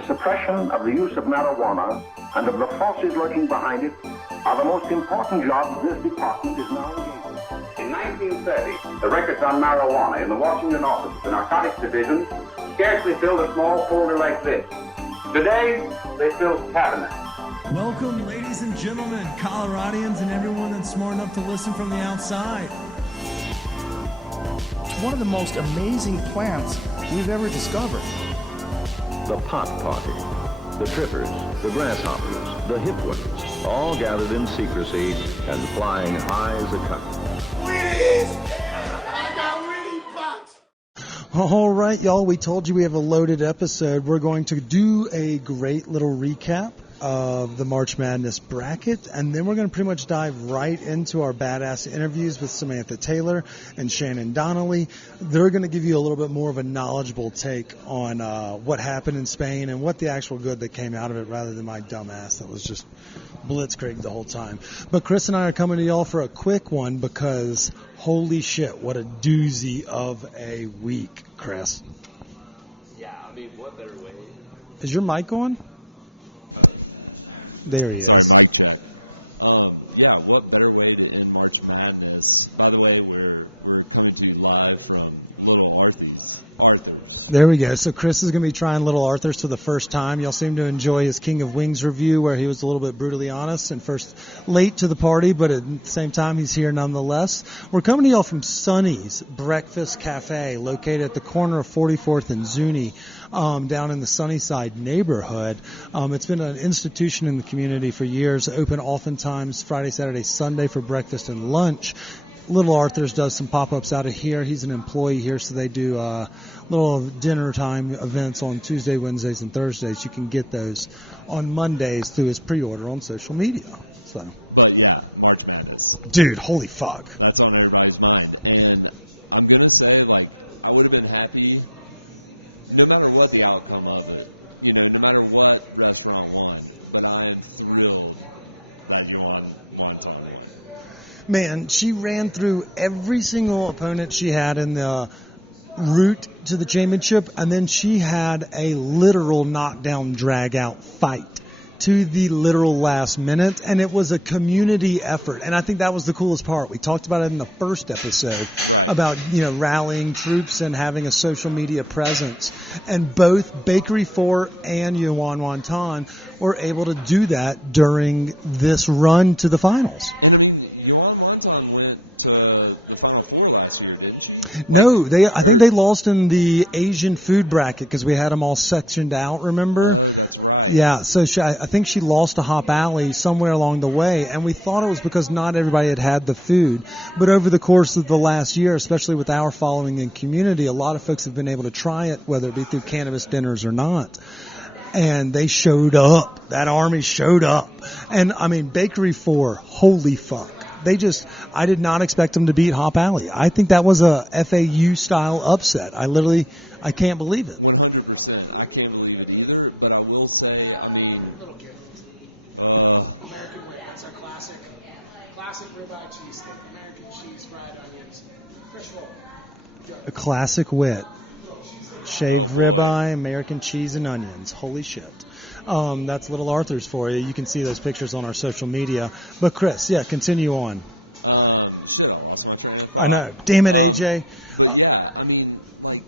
the suppression of the use of marijuana and of the forces lurking behind it are the most important jobs this department is now engaged in. In 1930, the records on marijuana in the Washington office of the Narcotics Division scarcely filled a small folder like this. Today, they fill cabinets. Welcome, ladies and gentlemen, Coloradians and everyone that's smart enough to listen from the outside. One of the most amazing plants we've ever discovered. The pot party, the trippers, the grasshoppers, the hip ones, all gathered in secrecy and flying high as a kite. I got weed pots! All right, y'all, we told you we have a loaded episode. We're going to do a great little recap of the March Madness bracket, and then we're going to pretty much dive right into our badass interviews with Samantha Taylor and Shannon Donnely. They're going to give you a little bit more of a knowledgeable take on what happened in Spain and what the actual good that came out of it, rather than my dumb ass that was just blitzkrieg the whole time. But Chris and I are coming to y'all for a quick one because holy shit, what a doozy of a week, Chris. Yeah, I mean, what better way? Is your mic on? There he is. Yeah, what better way to end March Madness? By the way, we're coming to you live from Little Arthur's. There we go. So Chris is going to be trying Little Arthur's for the first time. Y'all seem to enjoy his King of Wings review where he was a little bit brutally honest and first late to the party, but at the same time he's here nonetheless. We're coming to y'all from Sonny's Breakfast Cafe, located at the corner of 44th and Zuni, down in the Sunnyside neighborhood. It's been an institution in the community for years, open oftentimes Friday, Saturday, Sunday for breakfast and lunch. Little Arthur's does some pop-ups out of here. He's an employee here, so they do little dinner time events on Tuesday, Wednesdays, and Thursdays. You can get those on Mondays through his pre-order on social media. So, but yeah, March Madness. Dude, holy fuck. That's on everybody's mind. And I'm going to say, like, I would have been happy no matter what the outcome of it, you know, no matter what restaurant won, but I am thrilled that you won. Man, she ran through every single opponent she had in the route to the championship, and then she had a literal knockdown, drag-out fight to the literal last minute, and it was a community effort, and I think that was the coolest part. We talked about it in the first episode about, you know, rallying troops and having a social media presence, and both Bakery 4 and Yuan Wantan were able to do that during this run to the finals. No, I think they lost in the Asian food bracket because we had them all sectioned out, remember? Yeah, so I think she lost to Hop Alley somewhere along the way, and we thought it was because not everybody had the food. But over the course of the last year, especially with our following in community, a lot of folks have been able to try it, whether it be through cannabis dinners or not. And they showed up. That army showed up. And, I mean, Bakery 4, holy fuck. I did not expect them to beat Hop Alley. I think that was a FAU-style upset. I can't believe it. 100%. I can't believe it either, but I will say, I mean, little gift. American way. That's our classic ribeye cheesesteak. American cheese, fried onions, fish roll. A classic wit. Shaved ribeye, American cheese, and onions. Holy shit. That's Little Arthur's for you. You can see those pictures on our social media. But Chris, yeah, continue on. Shit, I lost my train. I know. Damn it, AJ. Yeah, I mean, like,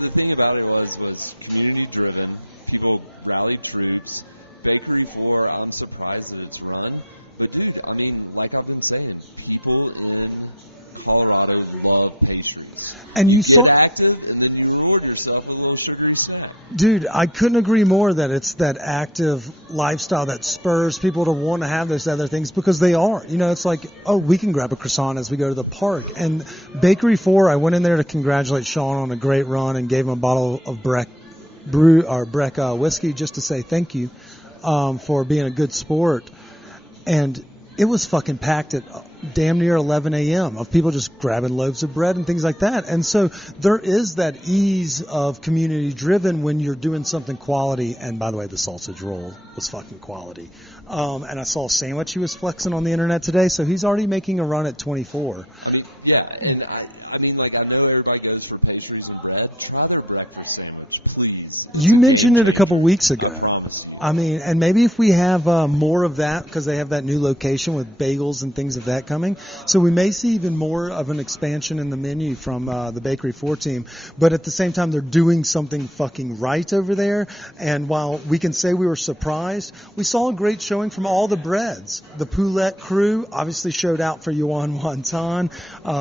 the thing about it was community-driven. People rallied troops. Bakery 4, I'm surprised that it's run. But, dude, I mean, like I've been saying, people in Colorado love pastries. And you saw... Get active, and then you reward yourself with a little sugary snack. Dude, I couldn't agree more that it's that active lifestyle that spurs people to want to have those other things because they are. You know, it's like, oh, we can grab a croissant as we go to the park. And Bakery 4, I went in there to congratulate Sean on a great run and gave him a bottle of Breck whiskey just to say thank you for being a good sport. And it was fucking packed at damn near 11 a.m. of people just grabbing loaves of bread and things like that. And so there is that ease of community driven when you're doing something quality. And by the way, the sausage roll was fucking quality. And I saw a sandwich he was flexing on the internet today. So he's already making a run at 24. I mean, yeah, and I mean, like, I know everybody goes for pastries and bread. Try their breakfast sandwich, please. You mentioned it a couple weeks ago. I mean, and maybe if we have more of that, because they have that new location with bagels and things of that coming, so we may see even more of an expansion in the menu from the Bakery 4 team. But at the same time, they're doing something fucking right over there. And while we can say we were surprised, we saw a great showing from all the breads. The Poulette crew obviously showed out for Yuan Wonton,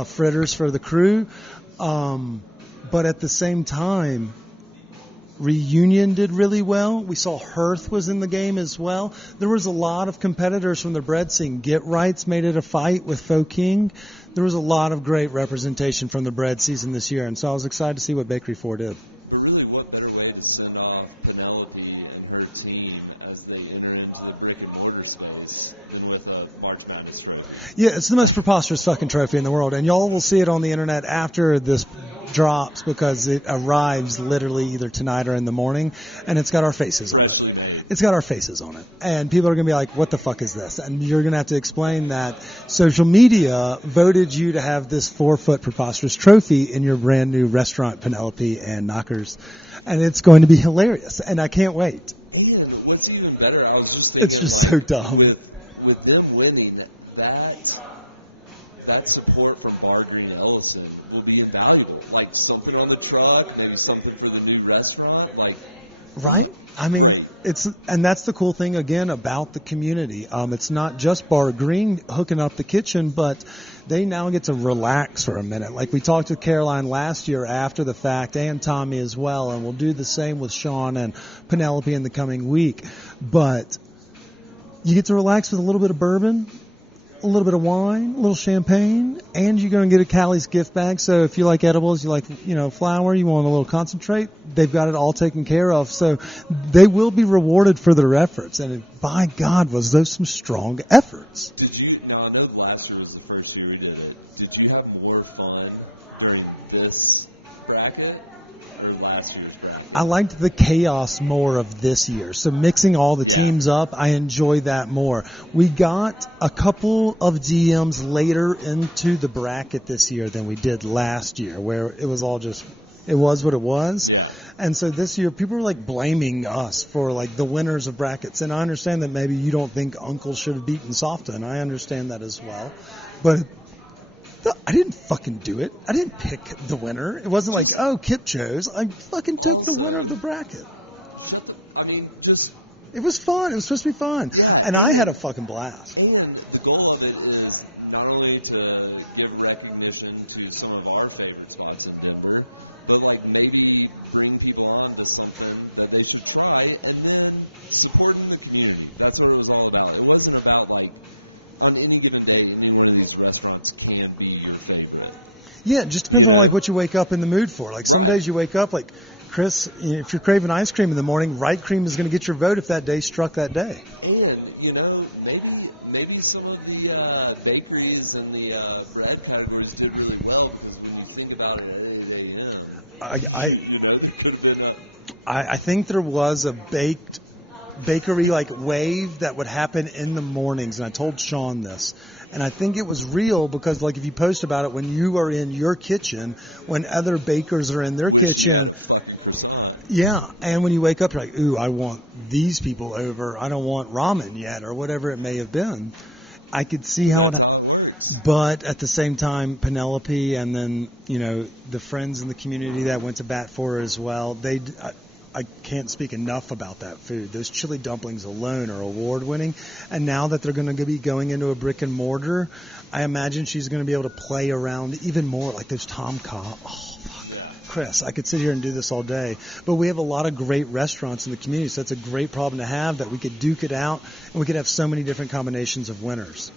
fritters for the crew. But at the same time, Reunion did really well. We saw Hearth was in the game as well. There was a lot of competitors from the bread scene. Get Right's made it a fight with Faux King. There was a lot of great representation from the bread season this year, and so I was excited to see what Bakery 4 did. But really, what better way to send off Penelope and her team as they enter into the brick and mortar space than with a March Madness trophy? Yeah, it's the most preposterous fucking trophy in the world, and y'all will see it on the internet after this drops because it arrives literally either tonight or in the morning, and it's got our faces on it. It's got our faces on it. And people are going to be like, what the fuck is this? And you're going to have to explain that social media voted you to have this 4-foot preposterous trophy in your brand new restaurant, Penelope and Knockers. And it's going to be hilarious. And I can't wait. And what's even better, I was just thinking, it's just so dumb. With them winning, that support for Margaret and Ellison will be invaluable. Like something on the truck, maybe something for the new restaurant. Like, right? I mean, and that's the cool thing again about the community. It's not just Bar Green hooking up the kitchen, but they now get to relax for a minute. Like we talked to Caroline last year after the fact, and Tommy as well, and we'll do the same with Sean and Penelope in the coming week. But you get to relax with a little bit of bourbon, a little bit of wine, a little champagne, and you're going to get a Callie's gift bag. So if you like edibles, you like, flour, you want a little concentrate, they've got it all taken care of. So they will be rewarded for their efforts. And by God, was those some strong efforts. Did you, now I know last year was the first year we did it, did you have more fun during this bracket or last year's bracket? I liked the chaos more of this year. So mixing all the teams up, I enjoy that more. We got a couple of DMs later into the bracket this year than we did last year, where it was all just, it was what it was. Yeah. And so this year, people were like blaming us for like the winners of brackets. And I understand that maybe you don't think Uncle should have beaten Softa, and I understand that as well. But I didn't fucking do it. I didn't pick the winner. It wasn't like, oh, Kip chose. I fucking took the winner of the bracket. I mean, just... It was fun. It was supposed to be fun. And I had a fucking blast. And the goal of it is not only to give recognition to some of our favorite spots in Denver, but like maybe bring people on to something that they should try and then support the community. That's what it was all about. It wasn't about like, on any given day, any one of these restaurants can be your favorite. Yeah, it just depends on like what you wake up in the mood for. Like some days you wake up like, Chris, if you're craving ice cream in the morning, Right Cream is going to get your vote if that day struck that day. And, maybe some of the bakeries and the bread categories did really well because when you think about it at 8 a.m. I think there was a bakery like wave that would happen in the mornings, and I told Sean this, and I think it was real because like if you post about it when you are in your kitchen, when other bakers are in their kitchen, yeah, and when you wake up you're like, ooh, I want these people over, I don't want ramen yet or whatever it may have been. I could see how it, but at the same time, Penelope and then the friends in the community that went to bat for her as well, I can't speak enough about that food. Those chili dumplings alone are award-winning. And now that they're going to be going into a brick and mortar, I imagine she's going to be able to play around even more, like those Tom Cobb. Oh, fuck. Chris, I could sit here and do this all day. But we have a lot of great restaurants in the community, so that's a great problem to have, that we could duke it out, and we could have so many different combinations of winners.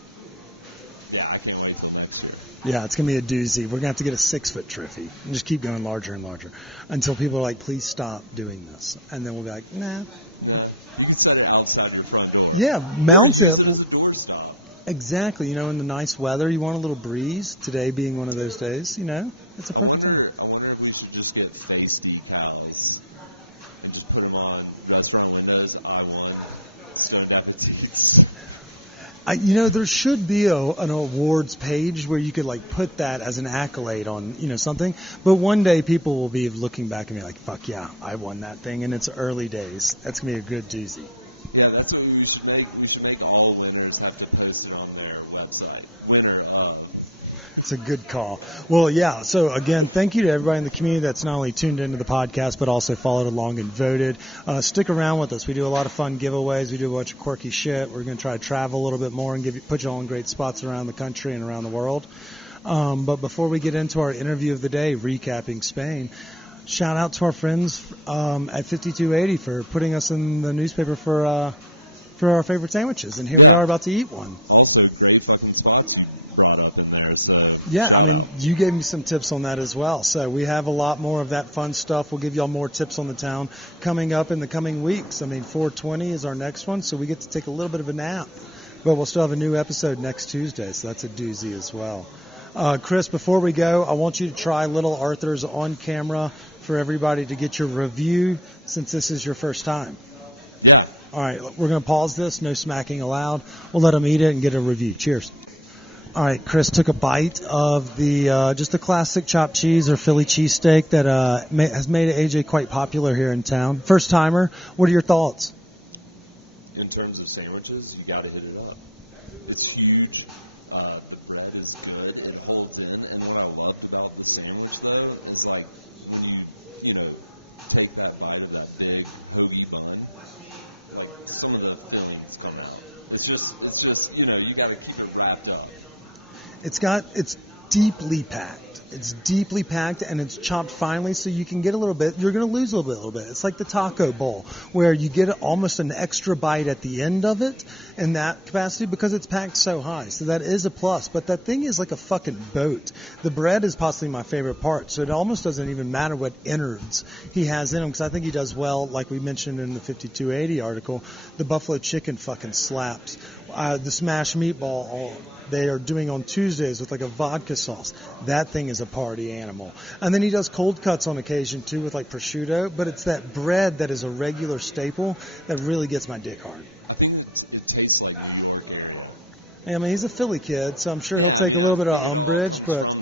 Yeah, I can't wait for next year. Yeah, it's going to be a doozy. We're going to have to get a 6-foot trophy and just keep going larger and larger until people are like, please stop doing this. And then we'll be like, nah. You can set it outside your front door. Yeah, mount it. There's a doorstop. Exactly. In the nice weather, you want a little breeze. Today being one of those days, it's a perfect time. I wonder if we should just get face decals and just put them on restaurant windows and buy one. Just don't have the tickets. There should be an awards page where you could like put that as an accolade on, something. But one day people will be looking back and be like, fuck yeah, I won that thing. And it's early days. That's going to be a good doozy. Yeah, that's what we should make. We should make all winners have to post it on their website. Winner of. It's a good call. Well, yeah. So again, thank you to everybody in the community that's not only tuned into the podcast, but also followed along and voted. Stick around with us. We do a lot of fun giveaways. We do a bunch of quirky shit. We're going to try to travel a little bit more and put you all in great spots around the country and around the world. But before we get into our interview of the day, recapping Spain, shout out to our friends at 5280 for putting us in the newspaper for our favorite sandwiches. And here we are about to eat one. Also, great fucking spots you brought up in there. So. Yeah, you gave me some tips on that as well. So we have a lot more of that fun stuff. We'll give you all more tips on the town coming up in the coming weeks. 420 is our next one, so we get to take a little bit of a nap. But we'll still have a new episode next Tuesday, so that's a doozy as well. Chris, before we go, I want you to try Little Arthur's on camera for everybody to get your review since this is your first time. Yeah. All right, we're going to pause this. No smacking allowed. We'll let them eat it and get a review. Cheers. All right, Chris took a bite of the just a classic chopped cheese or Philly cheesesteak that has made AJ quite popular here in town. First timer. What are your thoughts? In terms of sandwiches, you got to hit it up. It's huge. The bread is good. It holds in. And what I love about the sandwich, though, is like you take that bite of that big hoagie bun. Like some of the fillings come out. It's just you got to keep it wrapped up. It's deeply packed. It's deeply packed and it's chopped finely, so you can get a little bit. You're going to lose a little bit. It's like the taco bowl where you get almost an extra bite at the end of it in that capacity because it's packed so high. So that is a plus. But that thing is like a fucking boat. The bread is possibly my favorite part, so it almost doesn't even matter what innards he has in him because I think he does well, like we mentioned in the 5280 article. The buffalo chicken fucking slaps. The smashed meatball they are doing on Tuesdays with like a vodka sauce. That thing is a party animal. And then he does cold cuts on occasion too with like prosciutto, but it's that bread that is a regular staple that really gets my dick hard. I think it tastes like New York. Yeah, he's a Philly kid, so I'm sure he'll take a little bit of umbrage, but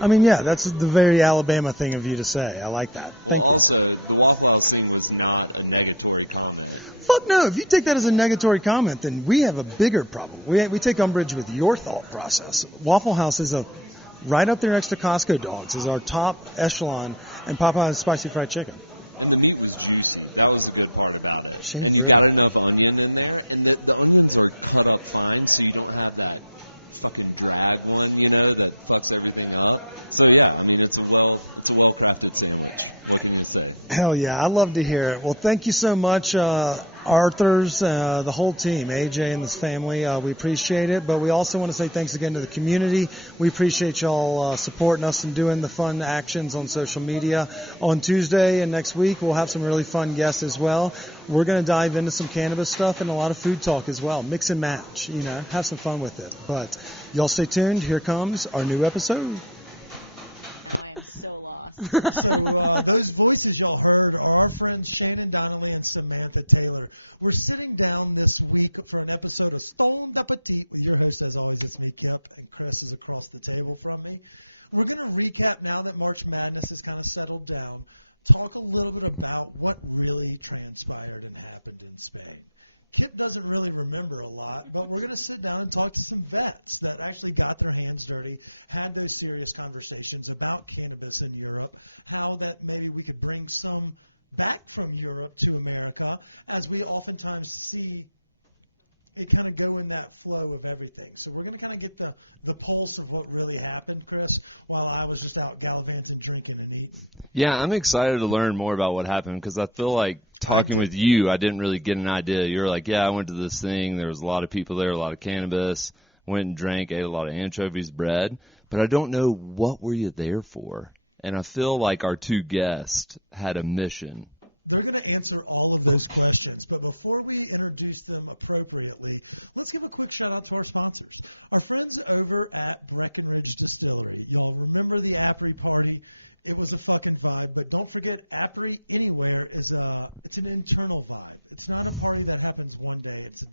yeah, that's the very Alabama thing of you to say. I like that. Thank you. Also, the Waffle House thing was not a negatory comment. Fuck no. If you take that as a negatory comment, then we have a bigger problem. We take umbrage with your thought process. Waffle House is right up there next to Costco dogs is our top echelon, and Popeye's spicy fried chicken. And the meat was juicy. That was a good part about it. Shaved and you rib. got enough onion in there, and then the onions are cut up fine, so you don't have that fucking drag one, that fucks everything up. So yeah, it's a well-crafted sandwich. Hell yeah, I love to hear it. Well, thank you so much, Arthur's, the whole team, AJ and his family. We appreciate it, but we also want to say thanks again to the community. We appreciate y'all supporting us and doing the fun actions on social media. On Tuesday and next week, we'll have some really fun guests as well. We're going to dive into some cannabis stuff and a lot of food talk as well. Mix and match, have some fun with it. But y'all stay tuned. Here comes our new episode. So those voices y'all heard are our friends Shannon, Donnely, and Samantha Taylor. We're sitting down this week for an episode of Spannabis with your host, as always, is Nick Yep, and Chris is across the table from me. We're going to recap now that March Madness has kind of settled down, talk a little bit about what really transpired and happened in Spain. Kip doesn't really remember a lot, but we're going to sit down and talk to some vets that actually got their hands dirty, had those serious conversations about cannabis in Europe, how that maybe we could bring some back from Europe to America, as we oftentimes see it kind of go in that flow of everything. So we're going to kind of get the pulse of what really happened, Chris, while I was just out gallivanting, drinking, and eating. Yeah, I'm excited to learn more about what happened because I feel like talking with you, I didn't really get an idea. You were like, yeah, I went to this thing. There was a lot of people there, a lot of cannabis. Went and drank, ate a lot of anchovies bread. But I don't know what were you there for. And I feel like our two guests had a mission. They're going to answer all of those questions. But before we introduce them appropriately, let's give a quick shout-out to our sponsors. Our friends over at Breckenridge Distillery. Y'all remember the Apri party? It was a fucking vibe. But don't forget, Apri Anywhere is it's an internal vibe. It's not a party that happens one day. It's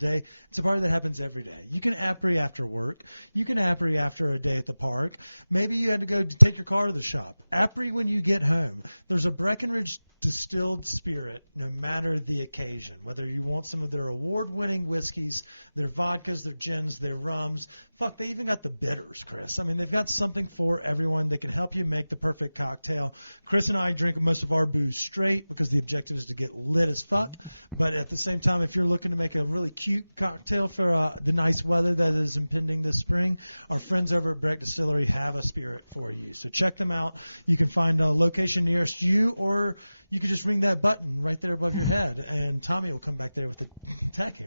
a party that happens every day. can apri after work. You can apri after a day at the park. Maybe you had to go to take your car to the shop. Apri when you get home. There's a Breckenridge distilled spirit, no matter the occasion, whether you want some of their award-winning whiskeys, their vodkas, their gins, their rums. Fuck, they even got the bitters, Chris. I mean, they've got something for everyone. They can help you make the perfect cocktail. Chris and I drink most of our booze straight because the objective is to get lit as fuck. But at the same time, if you're looking to make a really cute cocktail for the nice weather that is impending this spring, our friends over at Breck Distillery have a spirit for you. So check them out. You can find a location nearest you, or you can just ring that button right there above your head, and Tommy will come back there and attack you.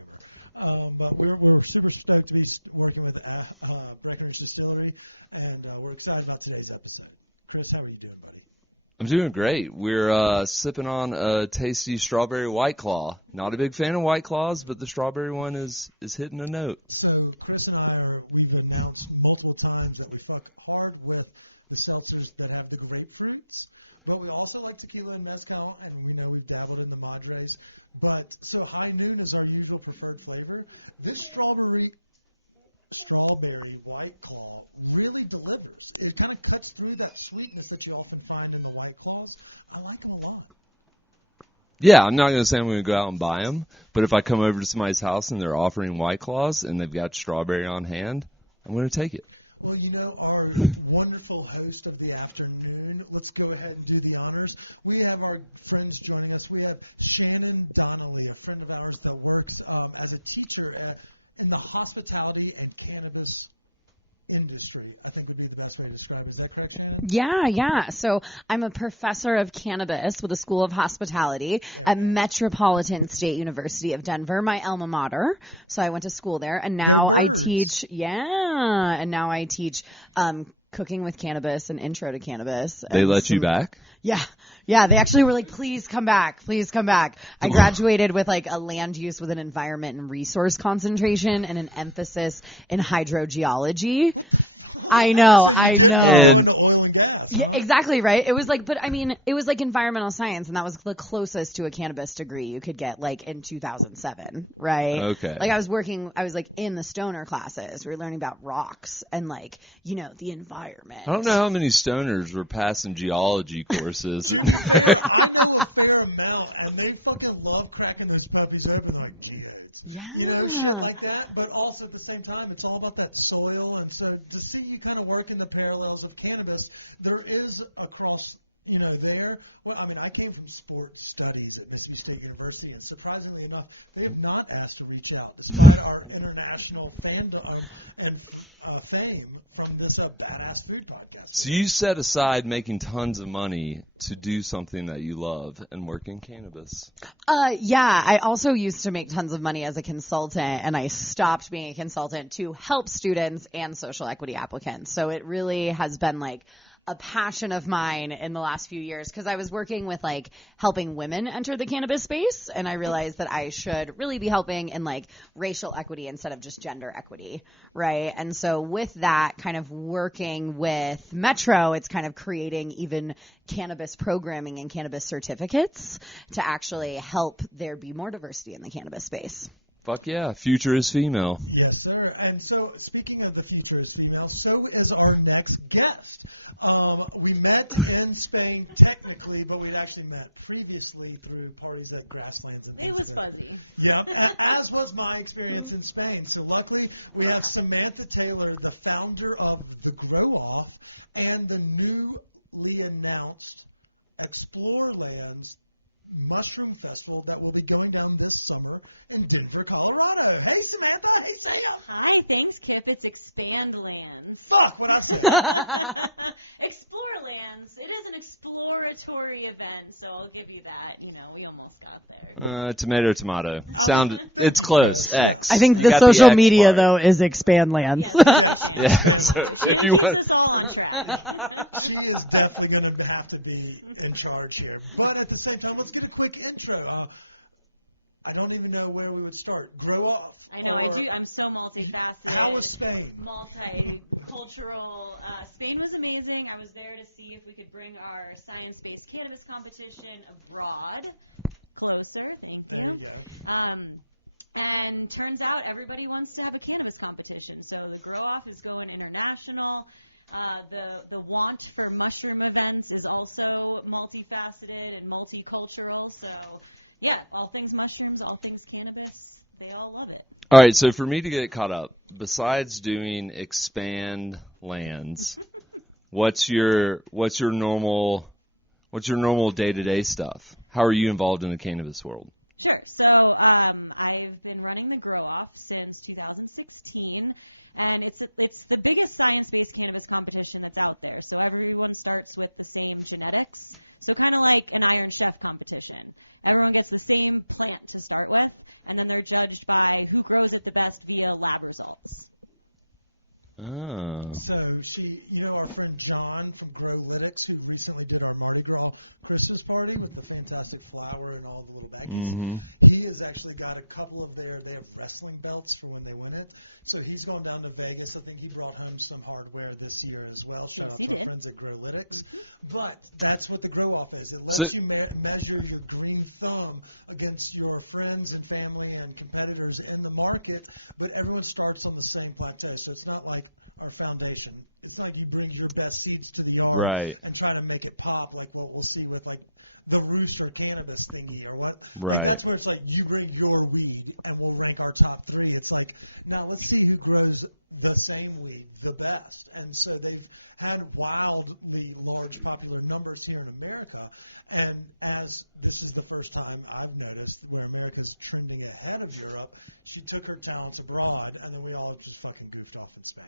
But we're super stoked to be working with Breckenridge Distillery, and we're excited about today's episode. Chris, how are you doing, buddy? I'm doing great. We're sipping on a tasty strawberry White Claw. Not a big fan of White Claws, but the strawberry one is hitting a note. So Chris and we've announced multiple times that we fuck hard with the seltzers that have the grapefruits, but we also like tequila and mezcal, and we know we've dabbled in the Madres. But so High Noon is our usual preferred flavor. This strawberry White Claw really delivers. It kind of cuts through that sweetness that you often find in the White Claws. I like them a lot. Yeah, I'm not going to say I'm going to go out and buy them, but if I come over to somebody's house and they're offering White Claws and they've got strawberry on hand, I'm going to take it. Well, you know, our wonderful host of the afternoon, let's go ahead and do the honors. We have our friends joining us. We have Shannon Donnely, a friend of ours that works as a teacher in the hospitality and cannabis industry, I think would be the best way to describe it. Is that correct, Shannon? Yeah. So I'm a professor of cannabis with a School of Hospitality at Metropolitan State University of Denver, my alma mater. So I went to school there, and now I teach, cooking with cannabis and intro to cannabis. They let you back? Yeah. They actually were like, please come back. I graduated with like a land use with an environment and resource concentration and an emphasis in hydrogeology. I know. And yeah, exactly, right? It was like, but I mean, it was like environmental science, and that was the closest to a cannabis degree you could get, like in 2007, right? Okay. Like I was like in the stoner classes. We were learning about rocks and like, you know, the environment. I don't know how many stoners were passing geology courses. A fair amount, and they fucking love cracking those puppies open like geodes. Yeah. You know, shit like that, but also at the same time, it's all about that soil, and so to see you kind of work in the parallels of cannabis, there is across, you know, there. Well, I mean, I came from sports studies at Mississippi State University, and surprisingly enough, they have not asked to reach out, despite our international fandom and fame from this badass food podcast. So you set aside making tons of money to do something that you love and work in cannabis. Yeah, I also used to make tons of money as a consultant, and I stopped being a consultant to help students and social equity applicants. So it really has been like a passion of mine in the last few years, because I was working with like helping women enter the cannabis space, and I realized that I should really be helping in like racial equity instead of just gender equity, right? And so with that, kind of working with Metro, it's kind of creating even cannabis programming and cannabis certificates to actually help there be more diversity in the cannabis space. Fuck yeah, future is female. Yes, sir. And so speaking of the future is female, so is our next guest. We met in Spain technically, but we'd actually met previously through parties at Grasslands. It was fuzzy. Yeah, as was my experience in Spain. So luckily, we have Samantha Taylor, the founder of The Grow Off and the newly announced Explore Lands Mushroom Festival that will be going down this summer in Denver, Colorado. Hey, Samantha. Hey, Saya. Hi, thanks, Kip. It's Expand Lands. Fuck, what I said. Explore Lands. It is an exploratory event, so I'll give you that. You know, we almost got there. Tomato. It's close. X. I think You the got social X media, part. though, is Expand Lands. Yeah, so if you want. This is all on track. She is definitely going to have to be in charge here. But at the same time, let's get a quick intro. I don't even know where we would start. Grow Off. I know, I'm so multifaceted. How was Spain? Multicultural. Spain was amazing. I was there to see if we could bring our science-based cannabis competition abroad closer. Thank you. And turns out everybody wants to have a cannabis competition. So the grow-off is going international. The want for mushroom events is also multifaceted and multicultural. So, yeah, all things mushrooms, all things cannabis, they all love it. All right, so for me to get caught up, besides doing expand lands, what's your normal day-to-day stuff? How are you involved in the cannabis world? Sure. So I've been running the grow-off since 2016, and it's the biggest science-based cannabis competition that's out there. So everyone starts with the same genetics. So kind of like an Iron Chef competition. Everyone gets the same plant to start with, and then they're judged by who grows it the best via lab results. Oh. So our friend John from Growlytics, who recently did our Mardi Gras Christmas party with the fantastic flower and all the little bags. Mm-hmm. He has actually got a couple of they have wrestling belts for when they win it. So he's going down to Vegas. I think he brought home some hardware this year as well. Shout out to our friends at Growlytics. But that's what the grow-off is. It lets you measure your green thumb against your friends and family and competitors in the market, but everyone starts on the same plateau. So it's not like our foundation. It's like you bring your best seeds to the yard and try to make it pop, like what we'll see with like the Rooster Cannabis thingy or what. Right. Like that's where it's like you bring your weed and we'll rank our top 3. It's like, now let's see who grows the same weed the best. And so they've had wildly large popular numbers here in America. And as this is the first time I've noticed where America's trending ahead of Europe, she took her talents abroad, and then we all just fucking goofed off in Spain.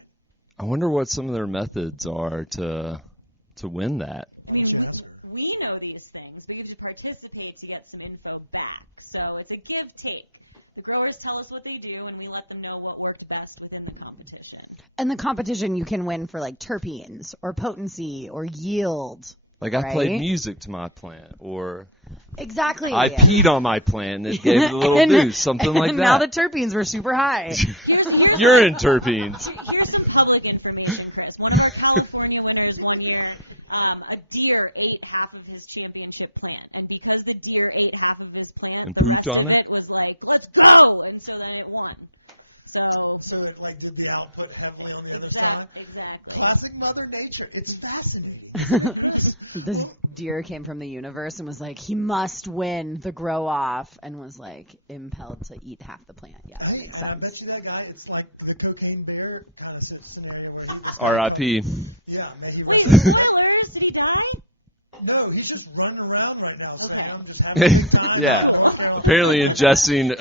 I wonder what some of their methods are to win that. I mean, we know these things, but you have to participate to get some info back. So it's a give-take. The growers tell us what they do, and we let them know what worked best within the competition. And the competition you can win for like terpenes or potency or yield. Like I played music to my plant, or exactly I peed on my plant and it gave it a little boost, something like that. And now the terpenes were super high. Urine terpenes. Here's some public information, Chris. One of our California winners one year, a deer ate half of his championship plant, and because the deer ate half of his plant, and pooped on it, was like, let's go, and so then it won. So it like did the output heavily on the other side. Exactly. Classic Mother Nature. It's fascinating. This deer came from the universe and was like, he must win the grow off, and was like impelled to eat half the plant. Yeah, that makes sense. I bet you that guy, it's like the cocaine bear kind of scenario where he was R.I.P. Yeah, maybe. Wait, spoilers, did he die? No, he's just running around right now, Sam. Just having a good time. Yeah. Apparently ingesting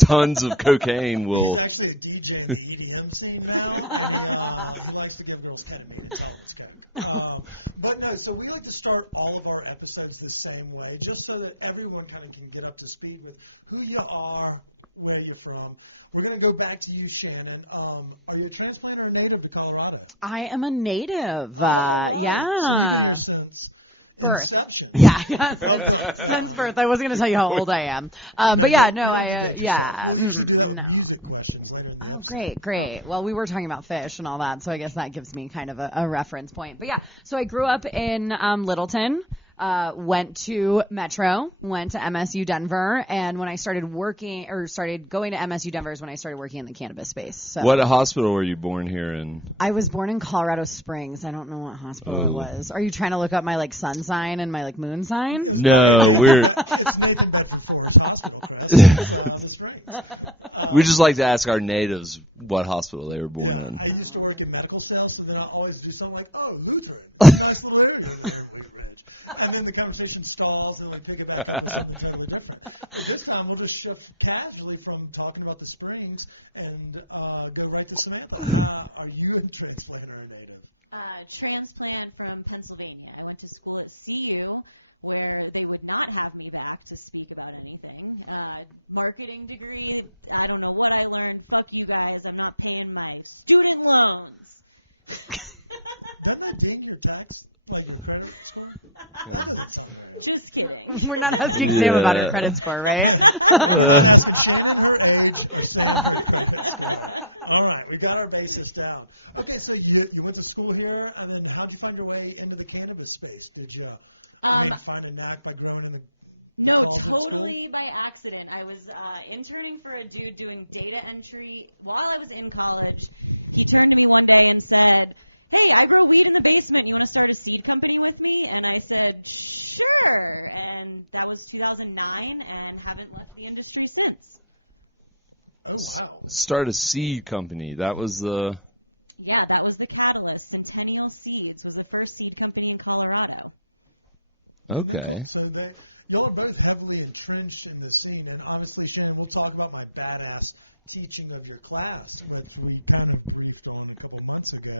tons of cocaine will... He's actually a DJ in the EDM scene now. He likes to give girls ketamine. It's good. But no, so we like to start all of our episodes the same way, just so that everyone kind of can get up to speed with who you are, where you're from. We're going to go back to you, Shannon. Are you a transplant or a native to Colorado? I am a native. Yeah. So since birth. Inception. Yeah. Since birth. I wasn't going to tell you how old I am. But yeah, no, no. Oh, great. Well, we were talking about fish and all that, so I guess that gives me kind of a reference point. But yeah, so I grew up in Littleton, went to Metro, went to MSU Denver, and when I started going to MSU Denver is when I started working in the cannabis space. So what hospital were you born here in? I was born in Colorado Springs. I don't know what hospital it was. Are you trying to look up my sun sign and my moon sign? No, we're... We just like to ask our natives what hospital they were born in. I used to work in medical sales, so then I always do something like, oh, Lutheran. Nice little area. And then the conversation stalls and we pick it back up to something totally different. But this time we'll just shift casually from talking about the Springs and go right to Samantha. Are you a transplant or a native? Transplant from Pennsylvania. I went to school at CU where they would not have me back to speak about anything. Marketing degree, I don't know what I learned. Fuck you guys, I'm not paying my student loans. Doesn't that ding your tax, like your credit score? Just kidding. We're not asking Sam about her credit score, right? All right, we got our basis down. Okay, so you went to school here, and then how did you find your way into the cannabis space? Did you find a knack by growing in the No, totally by accident. I was interning for a dude doing data entry while I was in college. He turned to me one day and said, "Hey, I grow weed in the basement. You want to start a seed company with me?" And I said, "Sure." And that was 2009, and haven't left the industry since. Oh, wow. Start a seed company. That was the... Yeah, that was the catalyst. Centennial Seeds was the first seed company in Colorado. Okay. So y'all are both heavily entrenched in the scene, and honestly, Shannon, we'll talk about my badass teaching of your class, which we kind of briefed on a couple of months ago.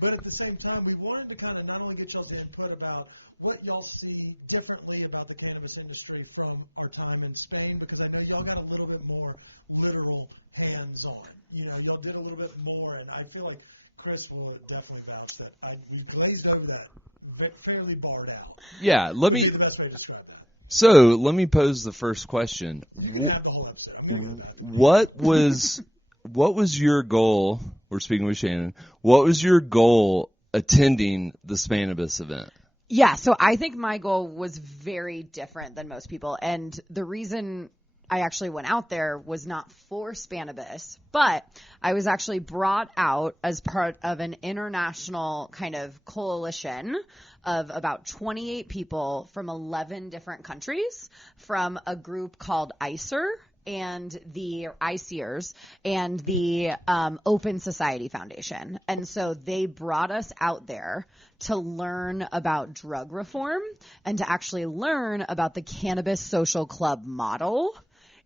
But at the same time, we wanted to kind of not only get y'all's input about what y'all see differently about the cannabis industry from our time in Spain, because I know y'all got a little bit more literal hands-on. You know, y'all did a little bit more, and I feel like Chris will definitely vouch that you glazed over that fairly barred out. Yeah, let me... The best way to describe that. So let me pose the first question. What was your goal? We're speaking with Shannon. What was your goal attending the Spannabis event? Yeah, so I think my goal was very different than most people. And the reason I actually went out there was not for Spannabis, but I was actually brought out as part of an international kind of coalition of about 28 people from 11 different countries from a group called ICER and the ICERs and the Open Society Foundation. And so they brought us out there to learn about drug reform and to actually learn about the Cannabis Social Club model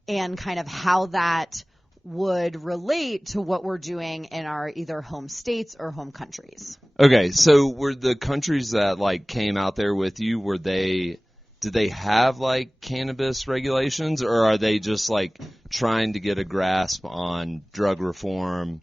and kind of how that would relate to what we're doing in our either home states or home countries. Okay, so were the countries that like came out there with you, did they have like cannabis regulations, or are they just like trying to get a grasp on drug reform,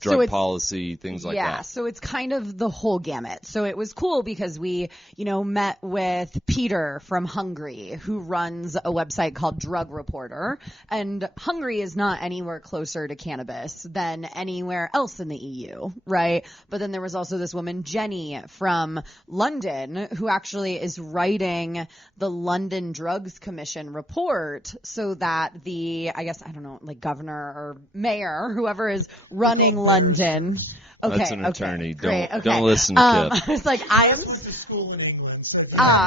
drug policy, things like that? Yeah, so it's kind of the whole gamut. So it was cool because we, met with Peter from Hungary, who runs a website called Drug Reporter. And Hungary is not anywhere closer to cannabis than anywhere else in the EU, right? But then there was also this woman, Jenny, from London, who actually is writing the London Drugs Commission report so that the, governor or mayor, whoever is running London. Okay, that's an attorney. Great, Don't listen to Kip. It's like I am. School in England.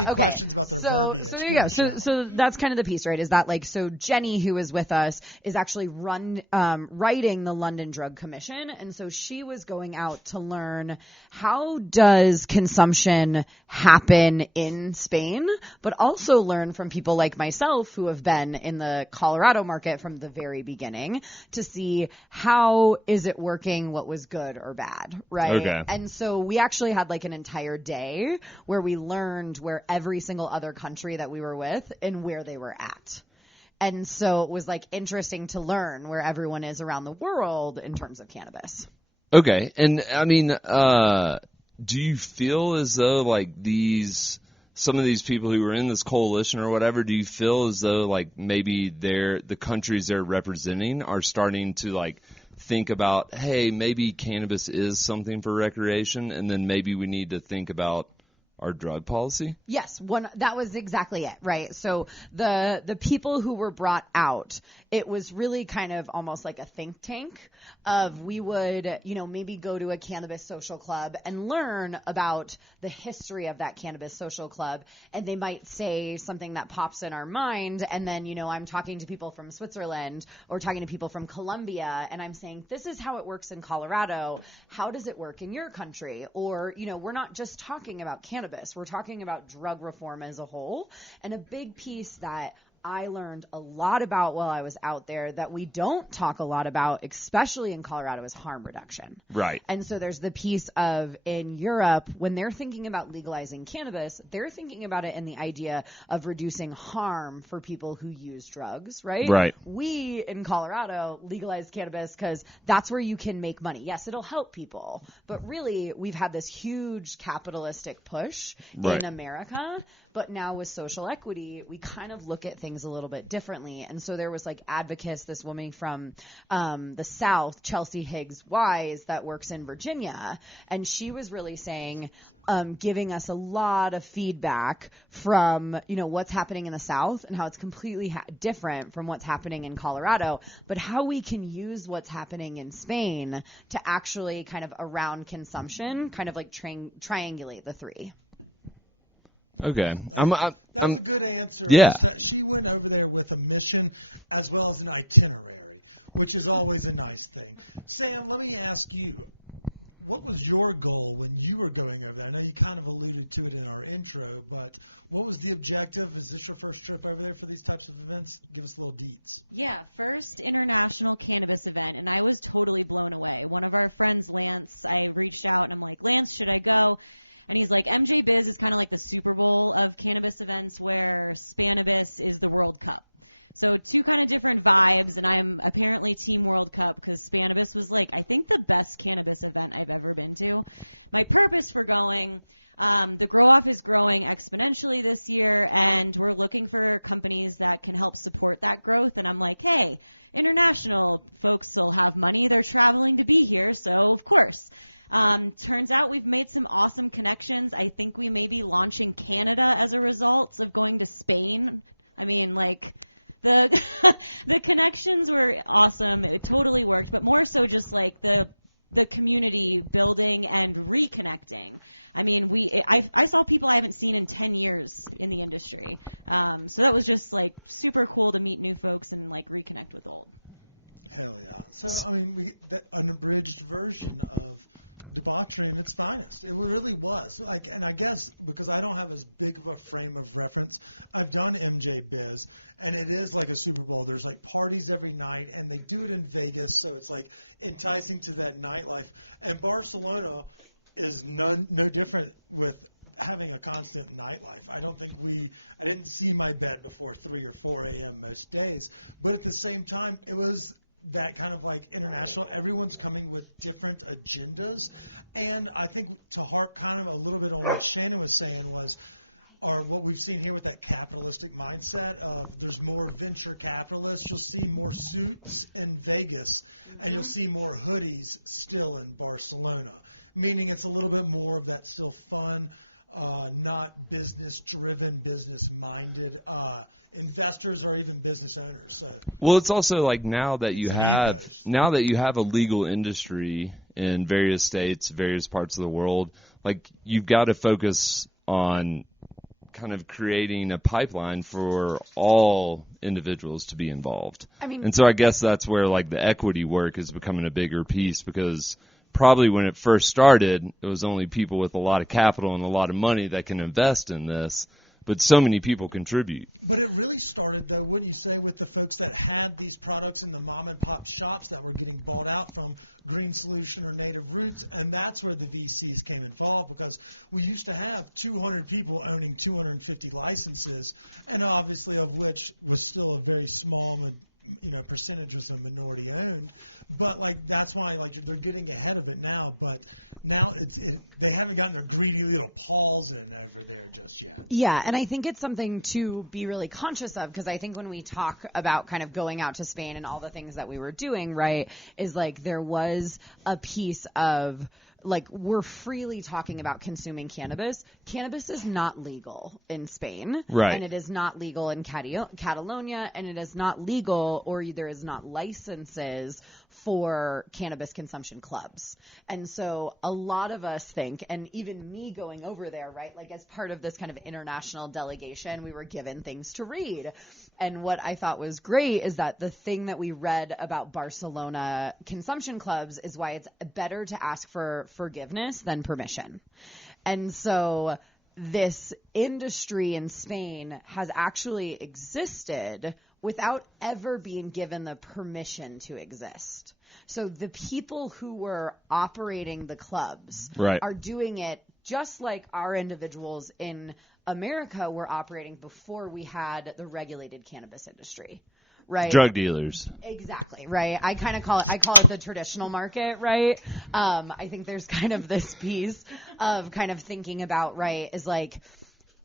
Okay. So there you go. So that's kind of the piece, right? Is that so Jenny, who is with us, is actually writing the London Drug Commission, and so she was going out to learn how does consumption happen in Spain, but also learn from people like myself who have been in the Colorado market from the very beginning to see how is it working, what was good or bad, right? Okay. And so we actually had an entire day where we learned where every single other country that we were with and where they were at. And so it was interesting to learn where everyone is around the world in terms of cannabis. Okay. And I mean, do you feel as though some of these people who are in this coalition or whatever, do you feel as though maybe the countries they're representing are starting to think about, hey, maybe cannabis is something for recreation, and then maybe we need to think about our drug policy? Yes, that was exactly it, right? So the people who were brought out, it was really kind of almost like a think tank of we would, maybe go to a cannabis social club and learn about the history of that cannabis social club, and they might say something that pops in our mind, and then, I'm talking to people from Switzerland or talking to people from Colombia, and I'm saying, this is how it works in Colorado. How does it work in your country? Or, we're not just talking about cannabis. We're talking about drug reform as a whole. And a big piece that I learned a lot about while I was out there that we don't talk a lot about, especially in Colorado, is harm reduction. Right. And so there's the piece of in Europe, when they're thinking about legalizing cannabis, they're thinking about it in the idea of reducing harm for people who use drugs, right? Right. We in Colorado legalize cannabis because that's where you can make money. Yes, it'll help people, but really we've had this huge capitalistic push in America. But now with social equity, we kind of look at things things a little bit differently. And so there was like advocates, this woman from the South, Chelsea Higgs Wise, that works in Virginia, and she was really saying, giving us a lot of feedback from, what's happening in the South and how it's completely different from what's happening in Colorado, but how we can use what's happening in Spain to actually kind of around consumption, kind of like triangulate the three. Okay. I'm a good answer. Yeah. She went over there with a mission as well as an itinerary, which is always a nice thing. Sam, let me ask you, what was your goal when you were going over there? I know you kind of alluded to it in our intro, but what was the objective? Is this your first trip over there for these types of events? Give us little deets. Yeah, first international cannabis event, and I was totally blown away. One of our friends, Lance, I reached out, and I'm like, Lance, should I go? And he's like, MJ Biz is kind of like the Super Bowl of cannabis events where Spannabis is the World Cup. So two kind of different vibes, and I'm apparently Team World Cup because Spannabis was like, I think the best cannabis event I've ever been to. My purpose for going, the grow-off is growing exponentially this year, and we're looking for companies that can help support that growth. And I'm like, hey, international folks still have money. They're traveling to be here, so of course. Turns out we've made some awesome connections. I think we may be launching Canada as a result of going to Spain. I mean, like, the connections were awesome. It totally worked, but more so just like the community building and reconnecting. I mean, I saw people I haven't seen in 10 years in the industry. So that was just like super cool to meet new folks and like reconnect with old. Hell yeah. So, I mean, an abridged version of debauchery in its finest. It really was. And I guess because I don't have as big of a frame of reference, I've done MJ Biz. And it is like a Super Bowl. There's like parties every night, and they do it in Vegas, so it's like enticing to that nightlife. And Barcelona is no different with having a constant nightlife. I didn't see my bed before 3 or 4 a.m. most days. But at the same time, it was that kind of like international. Everyone's coming with different agendas. And I think to harp kind of a little bit on what Shannon was saying was, or what we've seen here with that capitalistic mindset of there's more venture capitalists. You'll see more suits in Vegas, and you'll see more hoodies still in Barcelona, meaning it's a little bit more of that still fun, not business-driven, business-minded investors or even business owners. So. Well, it's also like now that you have a legal industry in various states, various parts of the world, like you've got to focus on kind of creating a pipeline for all individuals to be involved. And so I guess that's where like the equity work is becoming a bigger piece, because probably when it first started, it was only people with a lot of capital and a lot of money that can invest in this, but so many people contribute. But it really started, though, what you say, with the folks that had these products in the mom-and-pop shops that were getting bought out from Green Solution or Native Roots, and that's where the VCs came involved, because we used to have 200 people owning 250 licenses, and obviously of which was still a very small percentage of the minority owned. But like that's why like they're getting ahead of it now. But now they haven't gotten their greedy little claws in over there just yet. Yeah, and I think it's something to be really conscious of, because I think when we talk about kind of going out to Spain and all the things that we were doing, right, is like there was a piece of like we're freely talking about consuming cannabis. Cannabis is not legal in Spain, right? And it is not legal in Catalonia, and it is not legal, or there is not licenses for cannabis consumption clubs. And so a lot of us think, and even me going over there, right, like as part of this kind of international delegation, we were given things to read. And what I thought was great is that the thing that we read about Barcelona consumption clubs is why it's better to ask for forgiveness than permission. And so this industry in Spain has actually existed without ever being given the permission to exist. So the people who were operating the clubs are doing it just like our individuals in America were operating before we had the regulated cannabis industry. Right. Drug dealers. Exactly. Right. I call it the traditional market. Right. I think there's kind of this piece of kind of thinking about, right, is like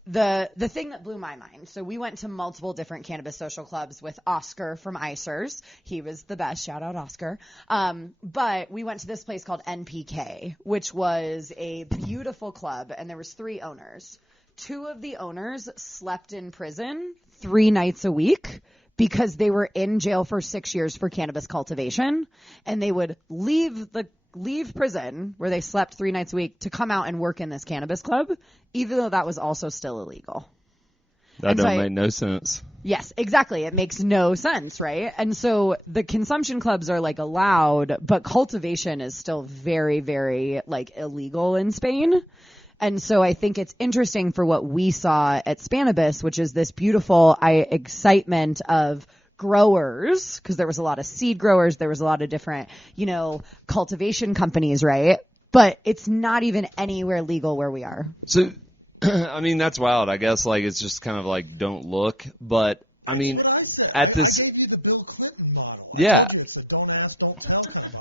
the thing that blew my mind, so we went to multiple different cannabis social clubs with Oscar from ICERS. He was the best. Shout out Oscar. But we went to this place called NPK, which was a beautiful club, and there was 3 owners. 2 of the owners slept in prison 3 nights a week because they were in jail for 6 years for cannabis cultivation, and they would leave prison where they slept 3 nights a week to come out and work in this cannabis club, even though that was also still illegal. That don't make no sense. Yes, exactly. It makes no sense, right? And so the consumption clubs are like allowed, but cultivation is still very, very like illegal in Spain. And so I think it's interesting for what we saw at Spannabis, which is this beautiful excitement of growers, because there was a lot of seed growers, there was a lot of different, cultivation companies, right? But it's not even anywhere legal where we are. So, I mean, that's wild. I guess like it's just kind of like don't look, but I mean, at this, yeah.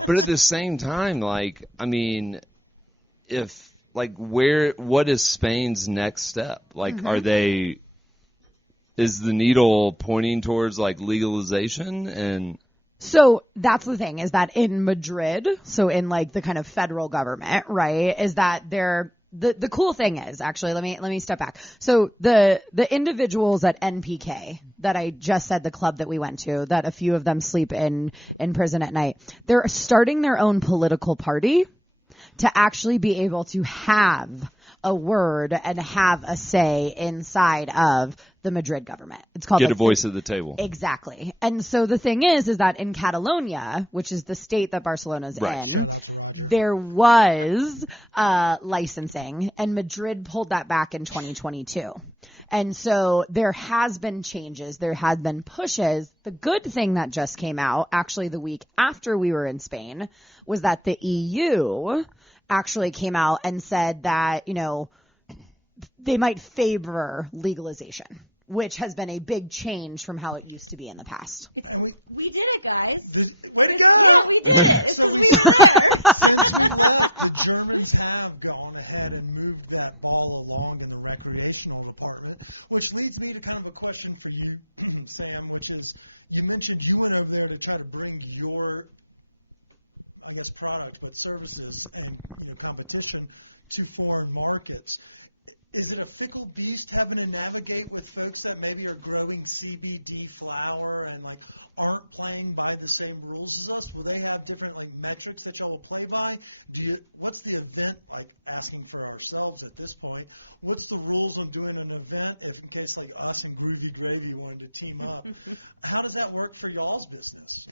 But at the same time, like, I mean, if like what is Spain's next step? Like, is the needle pointing towards like legalization? And so that's the thing, is that in Madrid, so in like the kind of federal government, right, is that the cool thing is, actually, let me step back. So the individuals at NPK that I just said, the club that we went to, that a few of them sleep in prison at night, they're starting their own political party to actually be able to have a word and have a say inside of the Madrid government. It's called get a voice at the table. Exactly. And so the thing is that in Catalonia, which is the state that Barcelona's in, there was licensing, and Madrid pulled that back in 2022. And so there has been changes. There has been pushes. The good thing that just came out, actually the week after we were in Spain, was that the EU actually came out and said that, they might favor legalization, which has been a big change from how it used to be in the past. We did it, guys. Way to go! Yeah, we did it. The Germans have gone ahead and moved that all along in the recreational department, which leads me to kind of a question for you, Sam, which is, you mentioned you went over there to try to bring your, product with services and competition to foreign markets. Is it a fickle beast having to navigate with folks that maybe are growing CBD flower and aren't playing by the same rules as us? Will they have different metrics that y'all will play by? What's the event asking for ourselves at this point? What's the rules on doing an event if in case us and Groovy Gravy wanted to team up? How does that work for y'all's business?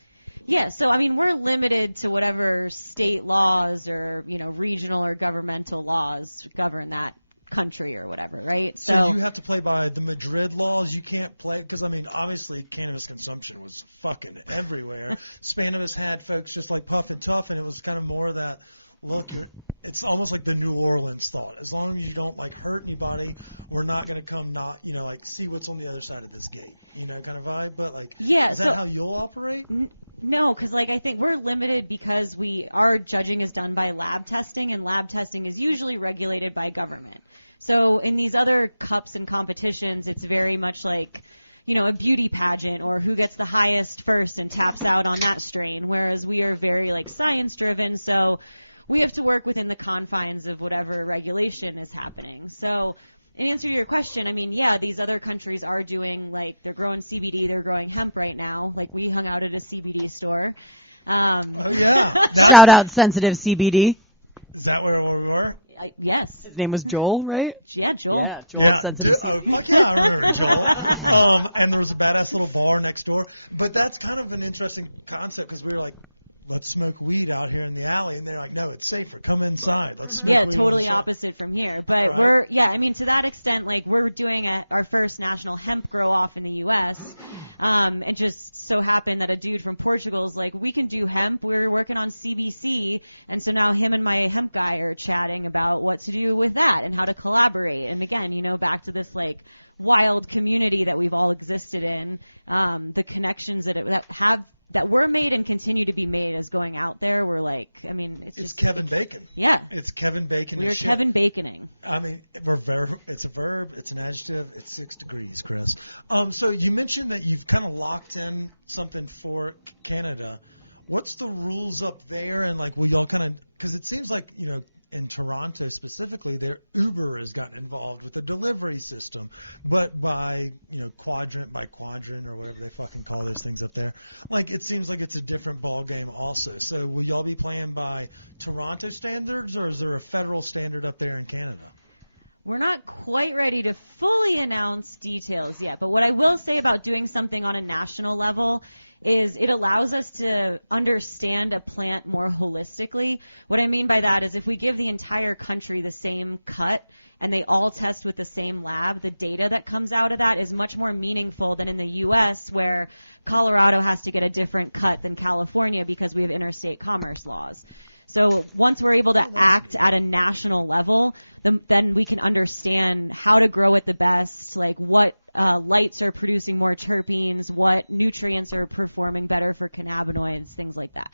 Yeah, so we're limited to whatever state laws or regional or governmental laws govern that country or whatever, right? So you have to play by the Madrid laws. You can't play because obviously cannabis consumption was fucking everywhere. Spannabis had folks just Puff and Tough, and it was kind of more of that. Look, it's almost like the New Orleans thought. As long as you don't hurt anybody, we're not going to come see what's on the other side of this gate. Kind of vibe. But is that how you'll operate? No, because I think we're limited because our judging is done by lab testing, and lab testing is usually regulated by government. So in these other cups and competitions, it's very much a beauty pageant or who gets the highest first and taps out on that strain, whereas we are very science driven, so we have to work within the confines of whatever regulation is happening. So to answer your question, these other countries are doing, they're growing CBD, they're growing hemp right now. We hung out at a CBD store. Shout out Sensitive CBD. Is that where we were? Yes. His name was Joel, right? Yeah, Joel. Yeah, Joel at Sensitive CBD. And there was a badass little bar next door. But that's kind of an interesting concept because we were let's smoke weed out here in the alley. And they're no, it's safer. Come inside. Totally opposite from here. But we're, to that extent, we're doing our first national hemp grow-off in the U.S. It just so happened that a dude from Portugal is we can do hemp. We were working on CBC, and so now him and my hemp guy are chatting about what to do with that and how to collaborate. And again, back to this wild community that we've all existed in, the connections that were made and continue to be made is going out there. We're it's Kevin Bacon. Yeah. It's Kevin Bacon. We're Kevin Baconing. I mean, it's a verb, it's an adjective, it's 6 degrees, Chris. So you mentioned that you've kind of locked in something for Canada. What's the rules up there? And like, because it seems like, in Toronto specifically, Uber has gotten involved with the delivery system, but by quadrant by quadrant or whatever they fucking call those things up there. Like, it seems like it's a different ballgame also. So would y'all be playing by Toronto standards, or is there a federal standard up there in Canada? We're not quite ready to fully announce details yet, but what I will say about doing something on a national level is it allows us to understand a plant more holistically. What I mean by that is if we give the entire country the same cut and they all test with the same lab, the data that comes out of that is much more meaningful than in the U.S. where Colorado has to get a different cut than California because we have interstate commerce laws. So once we're able to act at a national level, then we can understand how to grow it the best, like what lights are producing more terpenes, what nutrients are performing better for cannabinoids, things like that.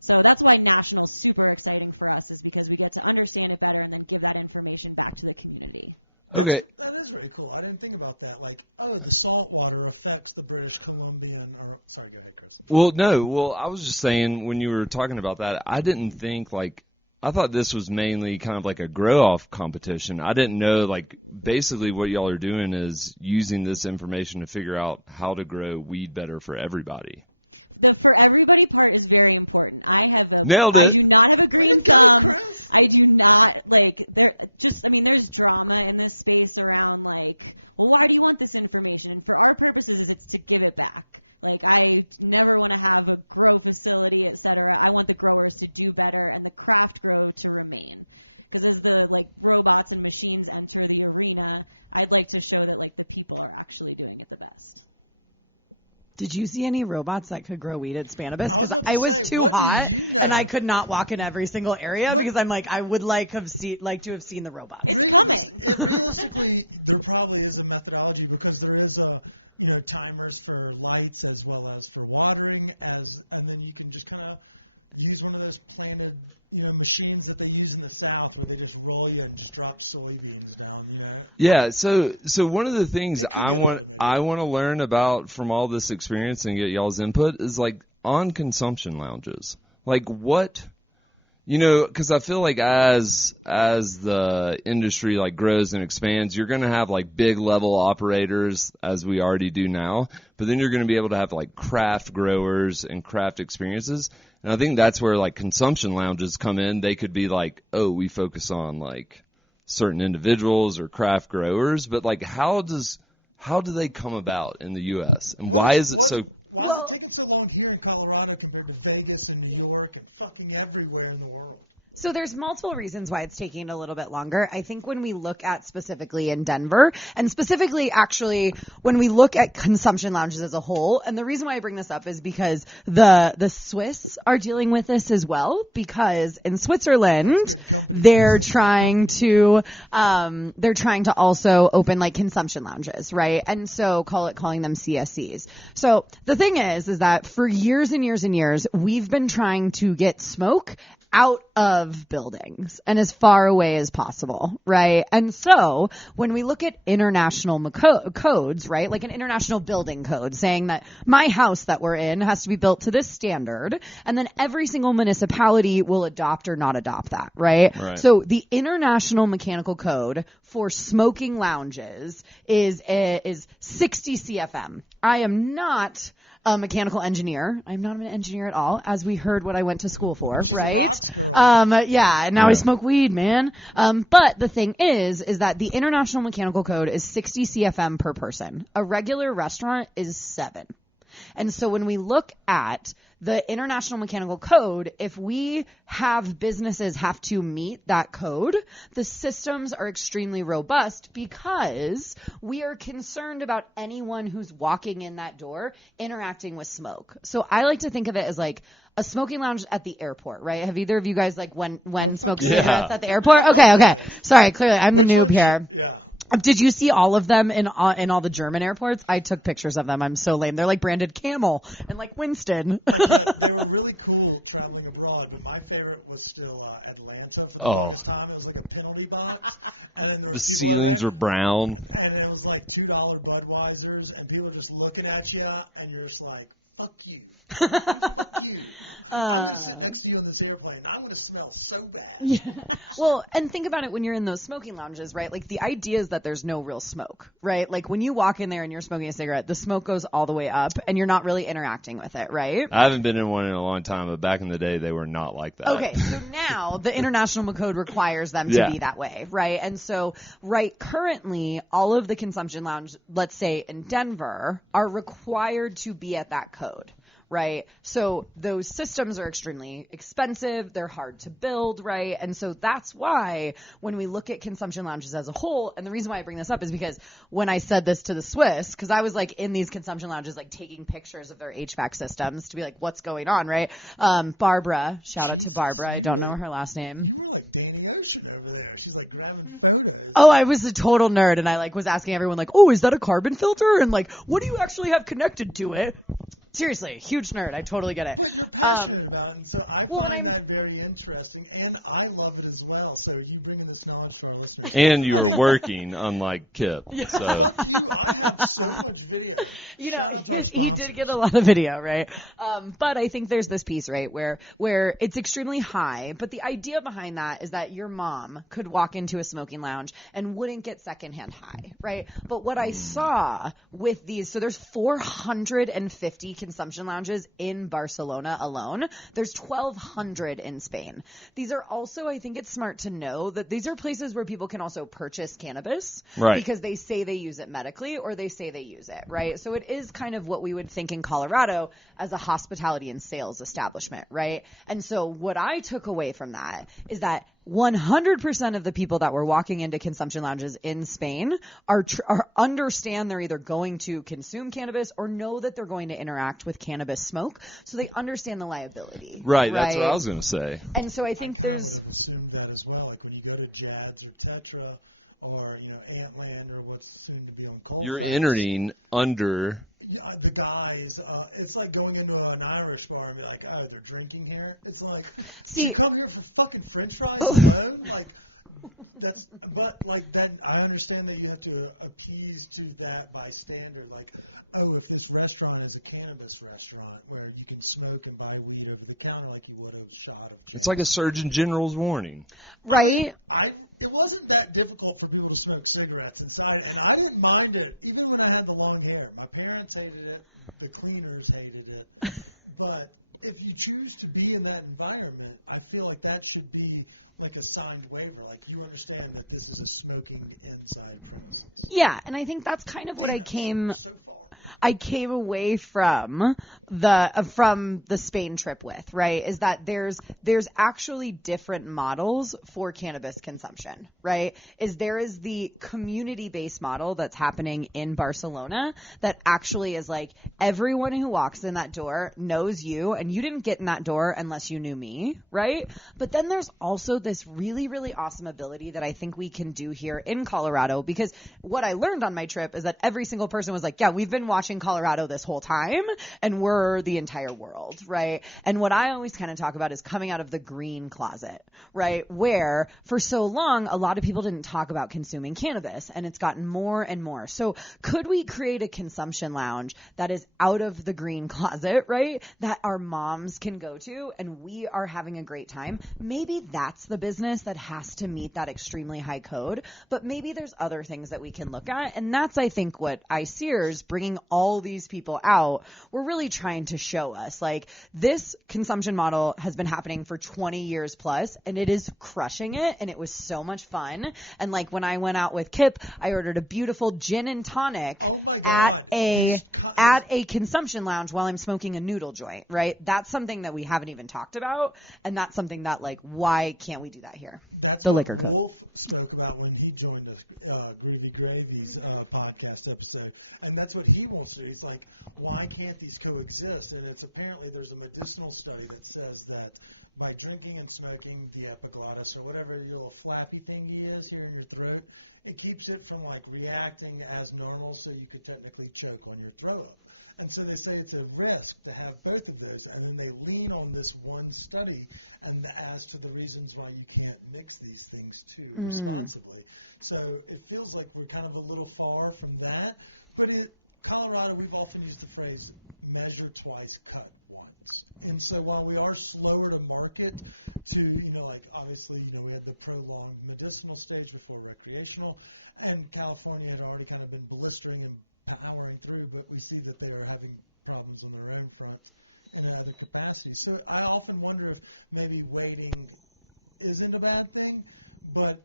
So that's why national is super exciting for us, is because we get to understand it better and then give that information back to the community. Okay. That is really cool. I didn't think about that. Like, the salt water affects the British Columbian. Sorry, go ahead, Chris. Well, no. Well, I was just saying when you were talking about that, I didn't think I thought this was mainly kind of like a grow-off competition. I didn't know, basically what y'all are doing is using this information to figure out how to grow weed better for everybody. The for everybody part is very important. Nailed it. I do not have a green thumb. I do not, there's drama in this space around, well, why do you want this information? For our purposes, it's to give it back. I never want to have a grow facility, et cetera. I want the growers to do better and the craft grow to remain. Because as the robots and machines enter the arena, I'd like to show that the people are actually doing it the best. Did you see any robots that could grow weed at Spannabis? Because I was too hot and I could not walk in every single area because I'm I would like to have seen the robots. There probably is a methodology because there is timers for lights as well as for watering, and then you can just kind of use one of those planted, machines that they use in the South where they just roll you and just drop soybeans down. Yeah, so one of the things I want to learn about from all this experience and get y'all's input is on consumption lounges. What, because I feel as the industry grows and expands, you're going to have big level operators as we already do now, but then you're going to be able to have craft growers and craft experiences. And I think that's where consumption lounges come in. They could be we focus on certain individuals or craft growers, but how do they come about in the U.S. and why is it so? Well, I think it's so long here in Colorado compared to Vegas and New York and fucking everywhere in the world. So there's multiple reasons why it's taking a little bit longer. I think when we look at specifically in Denver, and specifically actually when we look at consumption lounges as a whole, and the reason why I bring this up is because the Swiss are dealing with this as well, because in Switzerland they're trying to also open consumption lounges, right? And so calling them CSCs. So the thing is that for years and years and years we've been trying to get smoke out of buildings and as far away as possible, right? And so when we look at international codes, right, like an international building code saying that my house that we're in has to be built to this standard, and then every single municipality will adopt or not adopt that, right? So the International Mechanical Code for smoking lounges is 60 CFM. I am not a mechanical engineer. I'm not an engineer at all, as we heard what I went to school for, right? And now I smoke weed, man. But the thing is that the International Mechanical Code is 60 CFM per person. A regular restaurant is 7. And so when we look at the International Mechanical Code, if we have businesses have to meet that code, the systems are extremely robust because we are concerned about anyone who's walking in that door interacting with smoke. So I like to think of it as a smoking lounge at the airport, right? Have either of you guys when smoked cigarettes at the airport? Okay. Sorry, clearly I'm the noob here. Yeah. Did you see all of them in all the German airports? I took pictures of them. I'm so lame. They're branded Camel and Winston. They were really cool traveling abroad, but my favorite was still Atlanta. For the first time, it was a penalty box, and then The ceilings were brown. And it was like $2 Budweisers, and people were just looking at you, and you're just like, fuck you. Fuck you. I'm just sitting next to you in this airplane. I'm going to smell so bad. Yeah. Well, and think about it when you're in those smoking lounges, right? Like, the idea is that there's no real smoke, right? Like, when you walk in there and you're smoking a cigarette, the smoke goes all the way up, and you're not really interacting with it, right? I haven't been in one in a long time, but back in the day, they were not like that. Okay, so now the International Code requires them to be that way, right? And so, currently, all of the consumption lounges, let's say in Denver, are required to be at that code. Right. So those systems are extremely expensive. They're hard to build. Right. And so that's why when we look at consumption lounges as a whole, and the reason why I bring this up is because when I said this to the Swiss, because I was like in these consumption lounges, like taking pictures of their HVAC systems to be like, what's going on? Right. Barbara, shout out to Barbara. I don't know her last name. You were like Danny Ocean over there. She's like grabbing photos. Oh, I was a total nerd, and I like was asking everyone like, oh, is that a carbon filter? And like, what do you actually have connected to it? Seriously, huge nerd. I totally get it. So I find that very interesting, and I love it as well. So you bringing this knowledge for our listeners. And you were working, unlike Kip. So I have so much video. You know, he did get a lot of video, right? But I think there's this piece, right, where it's extremely high. But the idea behind that is that your mom could walk into a smoking lounge and wouldn't get secondhand high, right? But what I saw with these, so there's 450 consumption lounges in Barcelona alone. There's 1,200 in Spain. These are also, I think it's smart to know that these are places where people can also purchase cannabis, right? Because they say they use it medically or they say they use it, right? So it is kind of what we would think in Colorado as a hospitality and sales establishment, right? And so what I took away from that is that 100% of the people that were walking into consumption lounges in Spain are understand they're either going to consume cannabis or know that they're going to interact with cannabis smoke, so they understand the liability. Right, that's what I was going to say. And so I think there's assume that as well, like when you go to Jad's or Tetra or Antland or what's soon to be on Cold. You're entering under. The guys, it's like going into an Irish bar and be like, oh, they're drinking here. It's like, see, you come here for fucking French fries, alone? But that, I understand that you have to appease to that by standard. Like, oh, if this restaurant is a cannabis restaurant where you can smoke and buy weed over the counter like you would a shot of. It's like a Surgeon General's warning, right? It wasn't that difficult for people to smoke cigarettes inside, and I didn't mind it, even when I had the long hair. My parents hated it, the cleaners hated it, but if you choose to be in that environment, I feel like that should be like a signed waiver, like you understand that this is a smoking inside premises. Yeah, and I think that's kind of what I came away from the Spain trip with, right? Is that there's actually different models for cannabis consumption, right? There is the community-based model that's happening in Barcelona that actually is like everyone who walks in that door knows you, and you didn't get in that door unless you knew me, right? But then there's also this really, really awesome ability that I think we can do here in Colorado, because what I learned on my trip is that every single person was like, yeah, we've been watching Colorado this whole time, and we're the entire world, right? And what I always kind of talk about is coming out of the green closet, right? Where for so long, a lot of people didn't talk about consuming cannabis, and it's gotten more and more. So could we create a consumption lounge that is out of the green closet, right? That our moms can go to, and we are having a great time. Maybe that's the business that has to meet that extremely high code, but maybe there's other things that we can look at. And that's, I think, what ICEER's bringing all these people out, we're really trying to show us, like, this consumption model has been happening for 20 years plus, and it is crushing it, and it was so much fun. And like when I went out with Kip, I ordered a beautiful gin and tonic at a consumption lounge while I'm smoking a noodle joint, right? That's something that we haven't even talked about, and that's something that, like, why can't we do that here? That's the liquor code. Wolf spoke about when he joined the Groovy Gravy's podcast episode, and that's what he wants to do. He's like, why can't these coexist? And it's apparently there's a medicinal study that says that by drinking and smoking the epiglottis or whatever your little flappy thingy is here in your throat, it keeps it from like reacting as normal, so you could technically choke on your throat. And so they say it's a risk to have both of those, and then they lean on this one study and as to the reasons why you can't mix these things too responsibly. So it feels like we're kind of a little far from that. But in Colorado, we've often used the phrase measure twice, cut once. And so while we are slower to market to, like obviously, we had the prolonged medicinal stage before recreational, and California had already kind of been blistering and powering through, but we see that they are having problems on their own front and at other capacities. So I often wonder if maybe waiting isn't a bad thing, but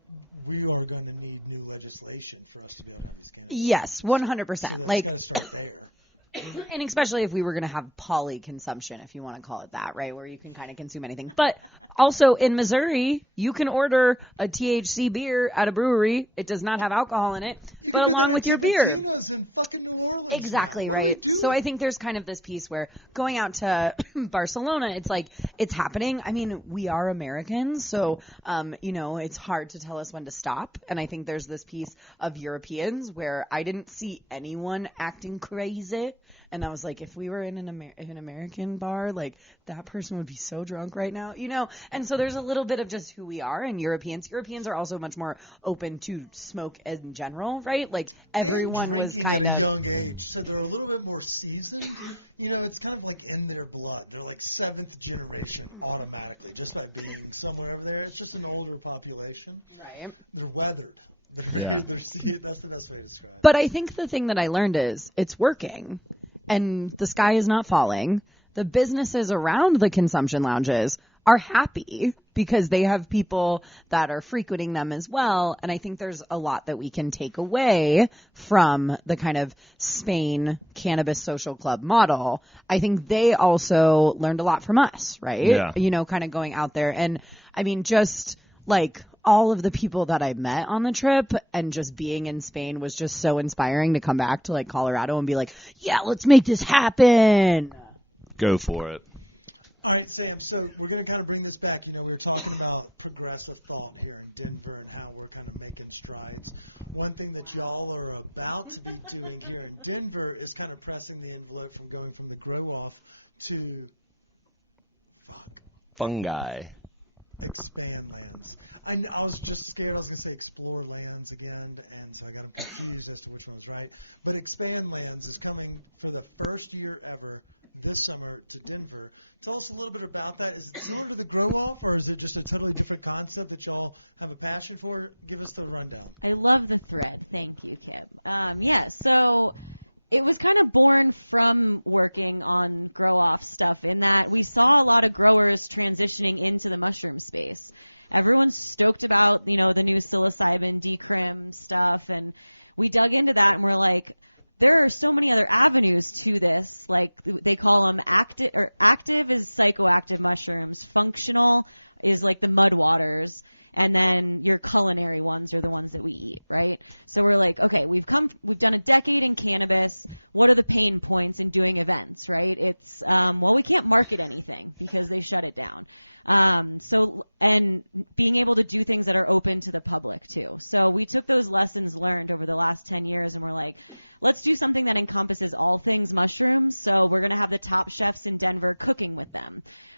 we are going to need new legislation for us to be able to have these kind of Yes, 100%. So Like, let's start there. and especially if we were going to have poly consumption, if you want to call it that, right, where you can kind of consume anything. But also in Missouri, you can order a THC beer at a brewery. It does not have alcohol in it, but along with your beer. Exactly, right. So I think there's kind of this piece where going out to Barcelona, it's like, it's happening. I mean, we are Americans, so, it's hard to tell us when to stop. And I think there's this piece of Europeans where I didn't see anyone acting crazy. And I was like, if we were in an American bar, like, that person would be so drunk right now, And so there's a little bit of just who we are. And Europeans are also much more open to smoke in general, right? Like, everyone was kind of... young age, so they're a little bit more seasoned. It's kind of like in their blood. They're like seventh generation automatically, just by being somewhere over there. It's just an older population. Right. They're weathered. Yeah. That's the best way to describe it. But I think the thing that I learned is it's working, and the sky is not falling. The businesses around the consumption lounges are happy because they have people that are frequenting them as well. And I think there's a lot that we can take away from the kind of Spain cannabis social club model. I think they also learned a lot from us, right? Yeah. Kind of going out there. And I mean, just like all of the people that I met on the trip and just being in Spain was just so inspiring to come back to like Colorado and be like, yeah, let's make this happen. Go for it. All right, Sam, so we're going to kind of bring this back. We were talking about progressive thought here in Denver and how we're kind of making strides. One thing that y'all are about to be doing here in Denver is kind of pressing the envelope from going from the grow-off to Fungi. expand lands. I was just scared I was going to say explore lands again, and so I got confused as to which one was right. But expand lands is coming for the first year ever this summer to Denver. Tell us a little bit about that. Is it similar to the grow-off, or is it just a totally different concept that y'all have a passion for? Give us the rundown. I love the thread. Thank you, Kip. So it was kind of born from working on grow-off stuff in that we saw a lot of growers transitioning into the mushroom space. Everyone's stoked about, the new psilocybin decrim stuff, and we dug into that and we're like, there are so many other avenues to this. Like, they call them active is psychoactive mushrooms. Functional is like the mud waters. And then your culinary ones are the ones that we eat, right? So we're like, okay, we've done a decade in cannabis. What are the pain points in doing events, right? It's, we can't market anything because they shut it down. And being able to do things that are open to the public, too. So we took those lessons learned over the last 10 years, and we're like, let's do something that encompasses all things mushrooms. So we're going to have the top chefs in Denver cooking with them.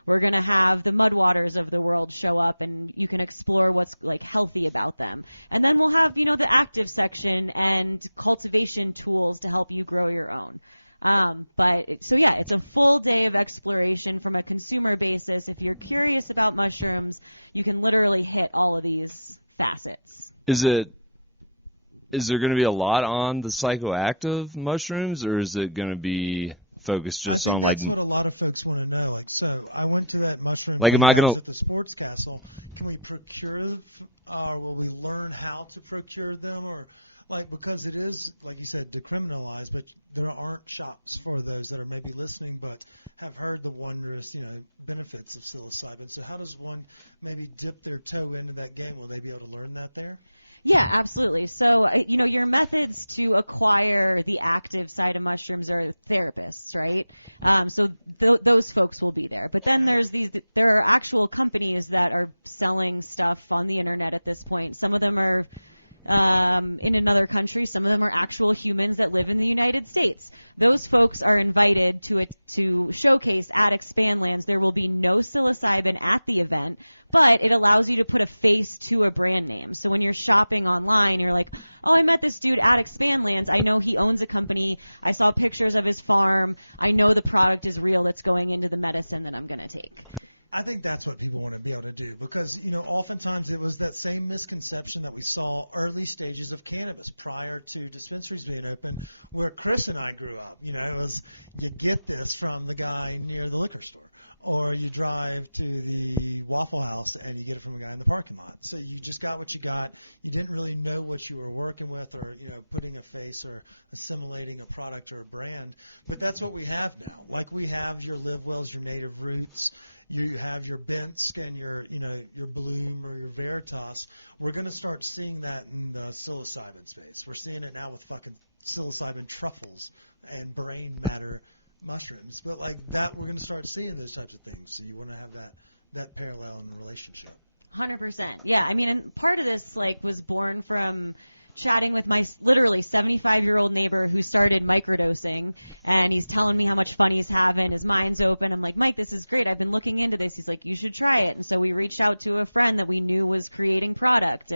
We're going to have the mud waters of the world show up, and you can explore what's healthy about them. And then we'll have the active section and cultivation tools to help you grow your own. It's a full day of exploration from a consumer basis. If you're curious about mushrooms, you can literally hit all of these facets. Is there going to be a lot on the psychoactive mushrooms, or is it going to be focused just on That's what a lot of folks want to know. So I went to that mushroom. Am I going to? The sports castle. Can we procure? Will we learn how to procure them, or because it is, like you said, decriminalized, but there aren't shops for those that are maybe listening, but have heard the wondrous, benefits of psilocybin. So how does one maybe dip their toe into that game? Will they be able to learn that there? Yeah, absolutely. So, your methods to acquire the active side of mushrooms are therapists, right? So those folks will be there. But then there are actual companies that are selling stuff on the internet at this point. Some of them are in another country. Some of them are actual humans that live in the United States. Those folks are invited to showcase at Expand Lands. There will be no psilocybin at the event, but it allows you to put a face to a brand name. So when you're shopping online, you're like, oh, I met this dude at Expandlands. I know he owns a company. I saw pictures of his farm. I know the product is real. It's going into the medicine that I'm going to take. I think that's what people want to be able to do because, oftentimes it was that same misconception that we saw early stages of cannabis prior to dispensaries being open, where Chris and I grew up. It was you get this from the guy near the liquor store, or you drive to the Waffle House and you get it from the guy in the parking lot. So you just got what you got. You didn't really know what you were working with or, putting a face or assimilating a product or a brand. But that's what we have now. Like we have your live wells, your native roots. You have your Bensk and your Bloom or your Veritas. We're going to start seeing that in the psilocybin space. We're seeing it now with fucking psilocybin truffles and brain matter mushrooms. But like that, we're going to start seeing those types of things. So you want to have that parallel in the relationship. 100%. Yeah, I mean, and part of this, was born from chatting with my literally 75-year-old neighbor who started microdosing, and he's telling me how much fun he's having. His mind's open. I'm like, Mike, this is great. I've been looking into this. He's like, you should try it. And so we reached out to a friend that we knew was creating product,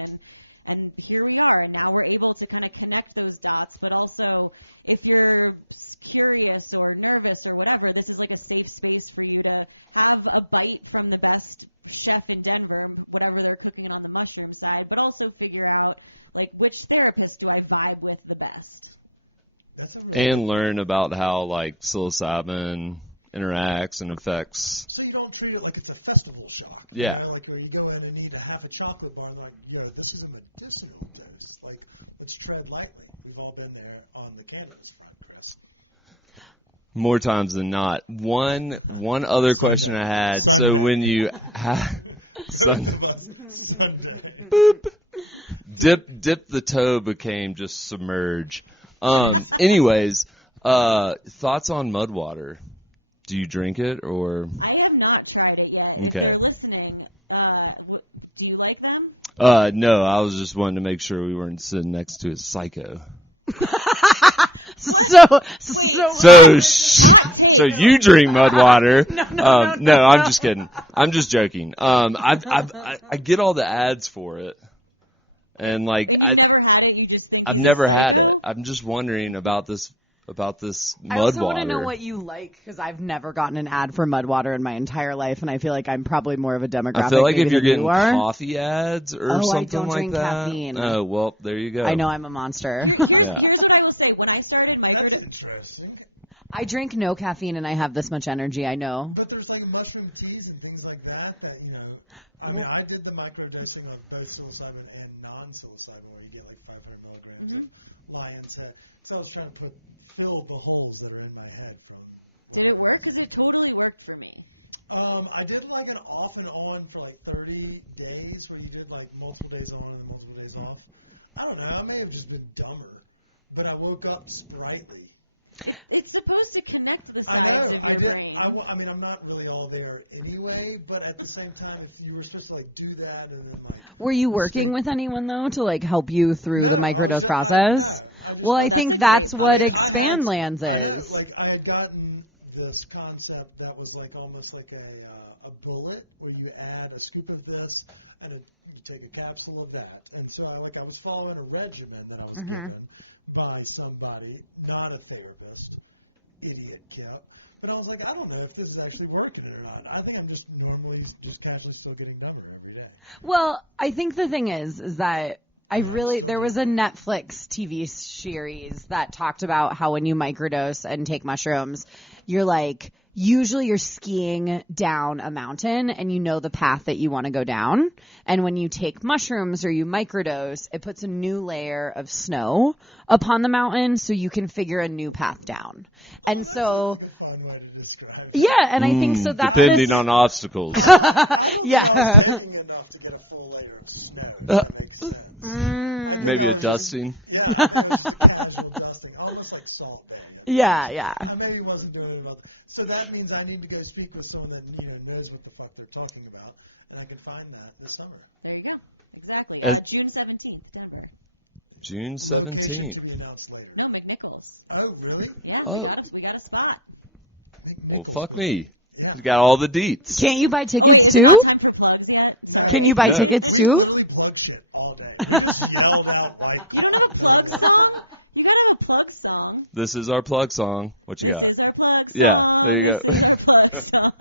and here we are. And now we're able to kind of connect those dots, but also if you're curious or nervous or whatever, this is like a safe space for you to have a bite from the best chef in Denver, whatever they're cooking on the mushroom side, but also figure out which therapist do I vibe with the best. And learn about how psilocybin interacts and affects. So you don't treat it like it's a festival shop. Yeah. Or you go in and eat half a chocolate bar, this is a medicinal dose. Let's tread lightly. We've all been there on the cannabis front, Chris. More times than not. One other question I had. So when you boop, dip the toe became just submerge. Anyways, thoughts on mud water? Do you drink it or? I have not tried it yet. Okay. If you're listening, do you like them? No, I was just wanting to make sure we weren't sitting next to a psycho. So you drink mud water? No, I'm just kidding. I'm just joking. I get all the ads for it, and I've never had it. I'm just wondering about this mud water. I also want to know what you like because I've never gotten an ad for mud water in my entire life, and I feel like I'm probably more of a demographic. I feel like if you're getting you coffee ads or something I don't like drink that. Caffeine. Oh well, there you go. I know I'm a monster. Yeah. Here's what I will say. When I started my I drink no caffeine and I have this much energy. I know. But there's mushroom teas and things like that I mean, I did the microdosing of both psilocybin and non-psilocybin where you get 500 milligrams of lion's head. So I was trying to fill the holes that are in my head from. Did it work? Because it totally worked for me. I did an off and on for 30 days where you did multiple days on and multiple days off. I don't know. I may have just been dumber, but I woke up sprightly. It's supposed to connect to the I sides know. of your brain. I mean, I'm not really all there anyway, but at the same time, if you were supposed to do that and then Were you working with anyone though to help you through the microdose process? Well, I think that's what Expandlands is. I had gotten this concept that was almost like a bullet where you add a scoop of this and you take a capsule of that. And so I was following a regimen that I was given by somebody, not a therapist, idiot Kip. But I was like, I don't know if this is actually working or not. I think I'm just normally just casually still getting dumber every day. Well, I think the thing is that there was a Netflix TV series that talked about how when you microdose and take mushrooms, usually you're skiing down a mountain and you know the path that you want to go down. And when you take mushrooms or you microdose, it puts a new layer of snow upon the mountain so you can figure a new path down. And so, yeah, and I think so that's depending on obstacles. Yeah. Maybe a dusting. Yeah. I maybe wasn't doing it well. So that means I need to go speak with someone that knows what the fuck they're talking about, and I can find that this summer. There you go. Exactly. June 17th, Denver. June 17th. No, McNichols. Oh, really? Yeah, Oh. we got a spot. Well, fuck me. You got all the deets. Can't you buy tickets too? Can you buy tickets too? Plug shit all day. Just yelled out like, You don't have a plug song? You gotta have a plug song. This is our plug song. What you got? This is our plug song. Yeah, there you go. This is our plug song.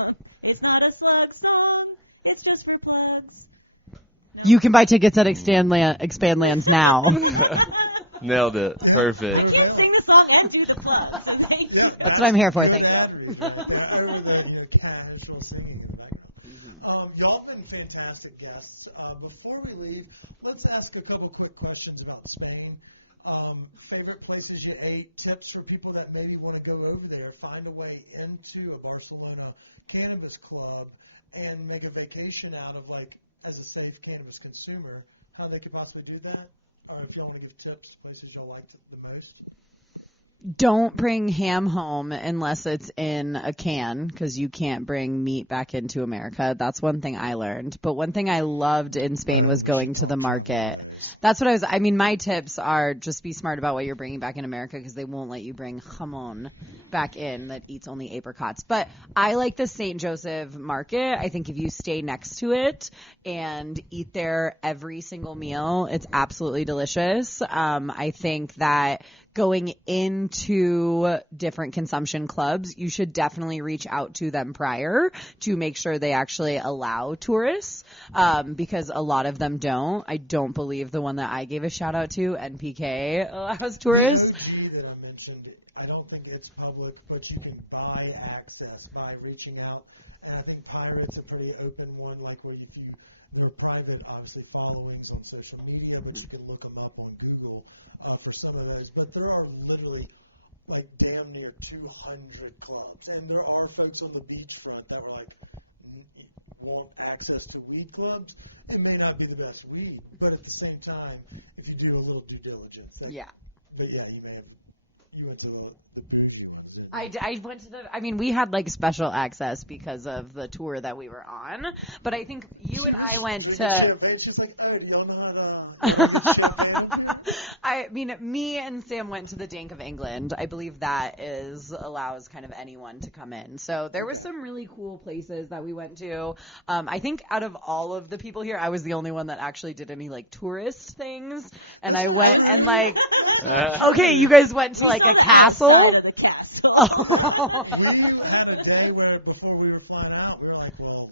It's not a slug song. It's just for plugs. You can buy tickets at Expandlands now. Nailed it. I Perfect. can't sing the song and do the plugs. So thank you. That's what I'm here for. Thank you. Y'all been fantastic guests. Before we leave, let's ask a couple quick questions about Spain. Favorite places you ate, tips for people that maybe want to go over there, find a way into a Barcelona cannabis club and make a vacation out of, like, as a safe cannabis consumer, how they could possibly do that? Or if y'all want to give tips, places y'all liked the most. Don't bring ham home unless it's in a can, because you can't bring meat back into America. That's one thing I learned. But one thing I loved in Spain was going to the market. That's what my tips are just be smart about what you're bringing back in America, because they won't let you bring jamon back in that eats only apricots. But I like the St. Joseph market. I think if you stay next to it and eat there every single meal, it's absolutely delicious. I think that going into different consumption clubs, you should definitely reach out to them prior to make sure they actually allow tourists, because a lot of them don't. I don't believe the one that I gave a shout out to, NPK, allows tourists. I don't think it's public, but you can buy access by reaching out. And I think Pirate's a pretty open one, like where there are private, obviously, followings on social media, but you can look them up on Google for some of those. But there are literally like damn near 200 clubs. And there are folks on the beachfront that are like, want access to weed clubs. It may not be the best weed, but at the same time, if you do a little due diligence. Yeah. But yeah, you went to the bougie ones. I went to we had like special access because of the tour that we were on, but I think you and I went to. She's like, oh, do y'all know how to me and Sam went to the Dank of England. I believe that allows kind of anyone to come in. So there were some really cool places that we went to. I think out of all of the people here, I was the only one that actually did any like tourist things. And I went and okay, you guys went to like a castle. Oh. We had a day where before we were flying out, we were like, well,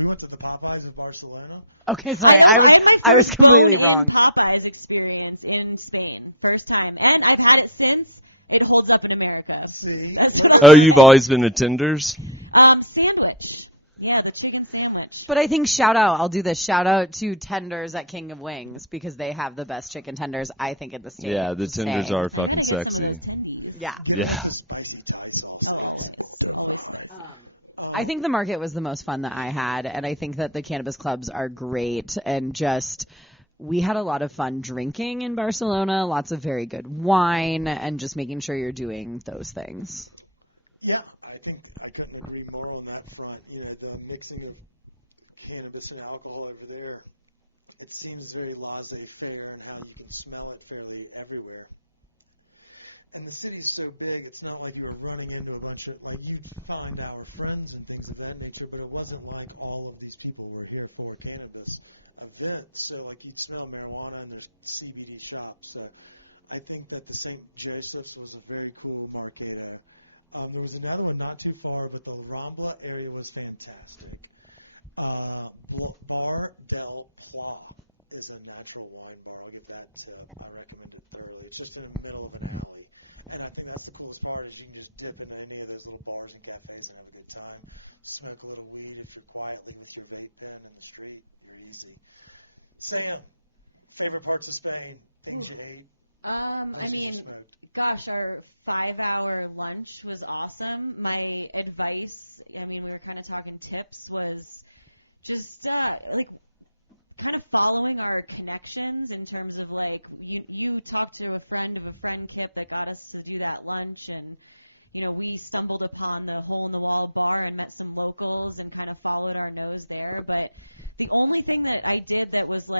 we went to the Popeyes in Barcelona. Okay, sorry, I was completely wrong. Popeyes experience in Spain, first time, and I've had it since. It holds up in America. See? Oh, you've always been to Tenders? Sandwich. Yeah, the chicken sandwich. But I think shout out to Tenders at King of Wings, because they have the best chicken tenders, I think, in the state. Yeah, the tenders are fucking sexy. Yeah. Yeah. I think the market was the most fun that I had, and I think that the cannabis clubs are great, and we had a lot of fun drinking in Barcelona, lots of very good wine, and just making sure you're doing those things. Yeah, I think I couldn't agree more on that front. The mixing of cannabis and alcohol over there, it seems very laissez-faire in how you can smell it fairly everywhere. And the city's so big, it's not like you were running into a bunch of, you'd find our friends and things of that nature, but it wasn't like all of these people were here for a cannabis event. So, you'd smell marijuana and there's CBD shops. I think that the St. Joseph's was a very cool market. There was another one not too far, but the Rambla area was fantastic. Bar del Pla is a natural wine bar. I'll give that tip. I recommend it thoroughly. It's just in the middle of an alley. And I think that's the coolest part is you can just dip into any of those little bars and cafes and have a good time. Smoke a little weed if you're quietly with your vape pen in the street. You're easy. Sam, favorite parts of Spain? Things you ate? Gosh, our 5-hour lunch was awesome. My advice, we were kind of talking tips, was just kind of following our connections in terms of you talked to a friend of a friend, Kip, that got us to do that lunch, and we stumbled upon the hole in the wall bar and met some locals and kind of followed our nose there. But the only thing that I did that was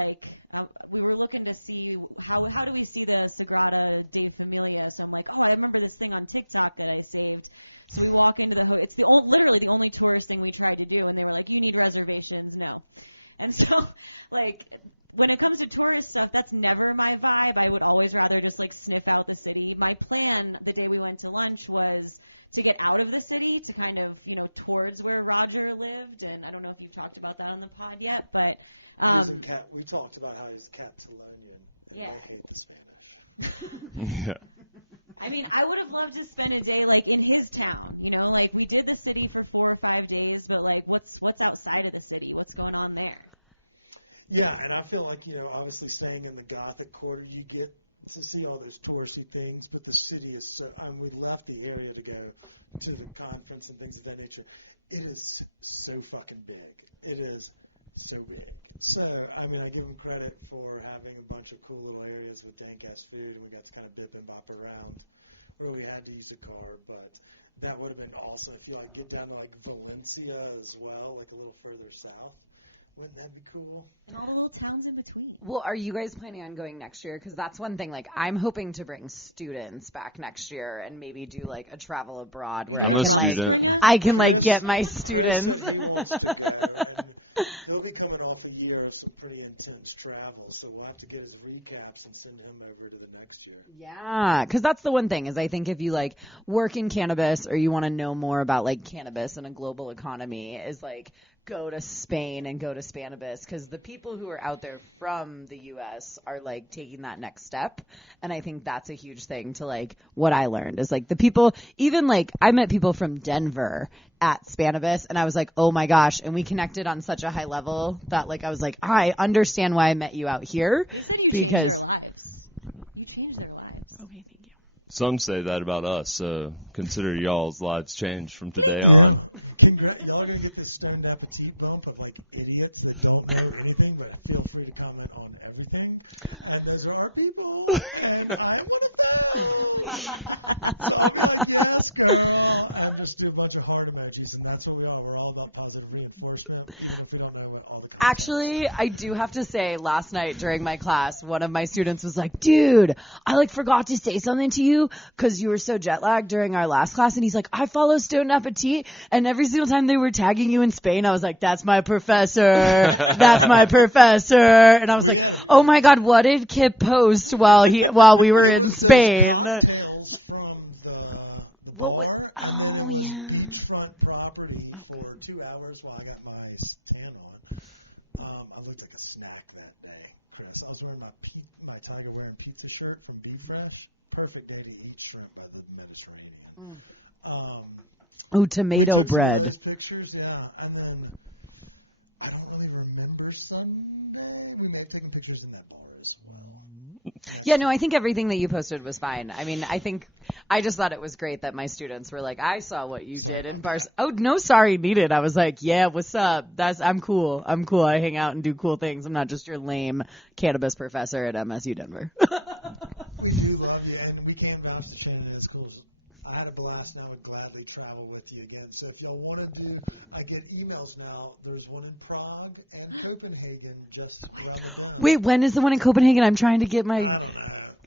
we were looking to see how do we see the Sagrada de Familia. So I'm like, I remember this thing on TikTok that I saved. So we walk into it's literally the only tourist thing we tried to do, and they were like, you need reservations now. And so, when it comes to the tourist stuff, that's never my vibe. I would always rather just like sniff out the city. My plan the day we went to lunch was to get out of the city to kind of, towards where Roger lived. And I don't know if you've talked about that on the pod yet, but we talked about how he's Catalonian. Yeah. I hate the Spanish. Yeah. I mean, I would have loved to spend a day like in his town. Like we did the city for 4 or 5 days, but like what's outside of the city? What's going on there? Yeah, and I feel like, obviously staying in the Gothic quarter, you get to see all those touristy things, but the city is so, we left the area to go to the conference and things of that nature. It is so fucking big. It is so big. So, I give them credit for having a bunch of cool little areas with dank-ass food, and we got to kind of dip and bop around. Really had to use a car, but that would have been awesome. If you get down to like Valencia as well, like a little further south. Wouldn't that be cool? All towns in between. Well, are you guys planning on going next year? Because that's one thing. Like, I'm hoping to bring students back next year and maybe do like a travel abroad where I can get my students. He'll be coming off a year of some pretty intense travel, so we'll have to get his recaps and send him over to the next year. Yeah, because that's the one thing is I think if you work in cannabis or you want to know more about cannabis and a global economy is go to Spain and go to Spannabis because the people who are out there from the U.S. are taking that next step, and I think that's a huge thing to what I learned is the people even I met people from Denver at Spannabis and I was oh my gosh, and we connected on such a high level that I was I understand why I met you out here because. Okay, thank you. Some say that about us, so consider y'all's lives changed from today on. Y'all gonna get this stoned appetite bump of idiots that don't know anything, but feel free to comment on everything. And those are our people, and I'm one of them. So I'll be yes, girl. I'll just do a bunch of heart emojis, and that's what we are. We're all about positive reinforcement. We don't know what all the Actually, I do have to say, last night during my class, one of my students was like, dude, I forgot to say something to you because you were so jet lagged during our last class. And he's like, I follow Stone Appetit. And every single time they were tagging you in Spain, I was like, that's my professor. That's my professor. And I was like, oh my God, what did Kip post while we were in Spain? What was, oh yeah. Beachfront property for 2 hours while I got my tan on. I looked like a snack that day, Chris. I was wearing my Tiger Wear pizza shirt from Beef Fresh. Perfect day to eat shrimp by the Mediterranean. Tomato bread. Those pictures, yeah. And then I don't really remember Sunday. We may have taken pictures in that bar as well. Yeah, no, I think everything that you posted was fine. I just thought it was great that my students were like, I saw what you did in bars. Oh, no sorry needed. I was like, yeah, what's up? I'm cool. I hang out and do cool things. I'm not just your lame cannabis professor at MSU Denver. We do love you, and we can't vouch to Shannon at schools. I had a blast, and I would gladly travel with you again. So if y'all want to do, I get emails now. There's one in Prague and Copenhagen. Wait, when is the one in Copenhagen? I'm trying to get my.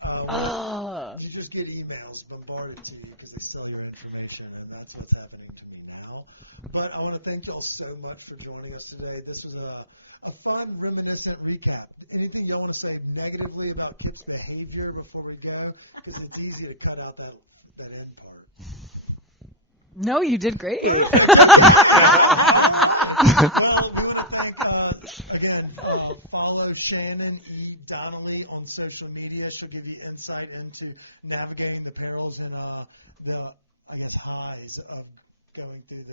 I don't know. You just get emails bombarded to you because they sell your information, and that's what's happening to me now. But I want to thank y'all so much for joining us today. This was a fun, reminiscent recap. Anything y'all want to say negatively about Kip's behavior before we go? Because it's easy to cut out that end part. No, you did great. Well, we want to thank, again, follow Shannon E. Donnely on social media. She'll give you insight into navigating the perils and the highs of going through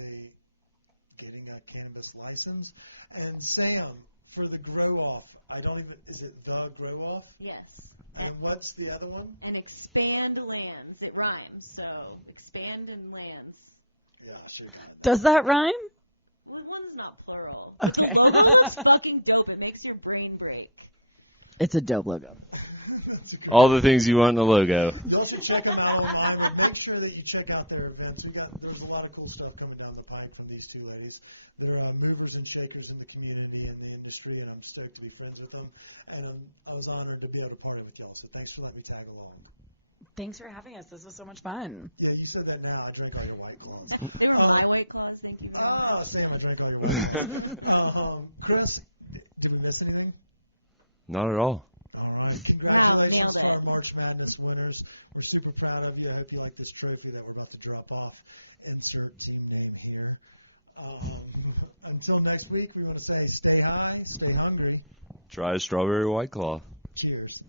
getting a cannabis license. And Sam, for the grow off, is it the grow off? Yes. And what's the other one? And expand lands. It rhymes, so expand and lands. Yeah, sure. Does that rhyme? Well, one's not plural. Okay. The logo is fucking dope. It makes your brain break. It's a dope logo. All the things you want in a logo. You also check them out online, and make sure that you check out their events. There's a lot of cool stuff coming down the pipe from these two ladies. They're movers and shakers in the community and the industry, and I'm stoked to be friends with them. And I was honored to be able to party with y'all, so thanks for letting me tag along. Thanks for having us. This was so much fun. Yeah, you said that now. I drank all your White Claws. They were my White Claws, thank you. Sam, I drank all your White Claws. Chris, did we miss anything? Not at all. All right. Congratulations to our March Madness winners. We're super proud of you. I hope you like this trophy that we're about to drop off. Insert Zoom name here. Until next week, we want to say stay high, stay hungry. Try a strawberry White Claw. Cheers.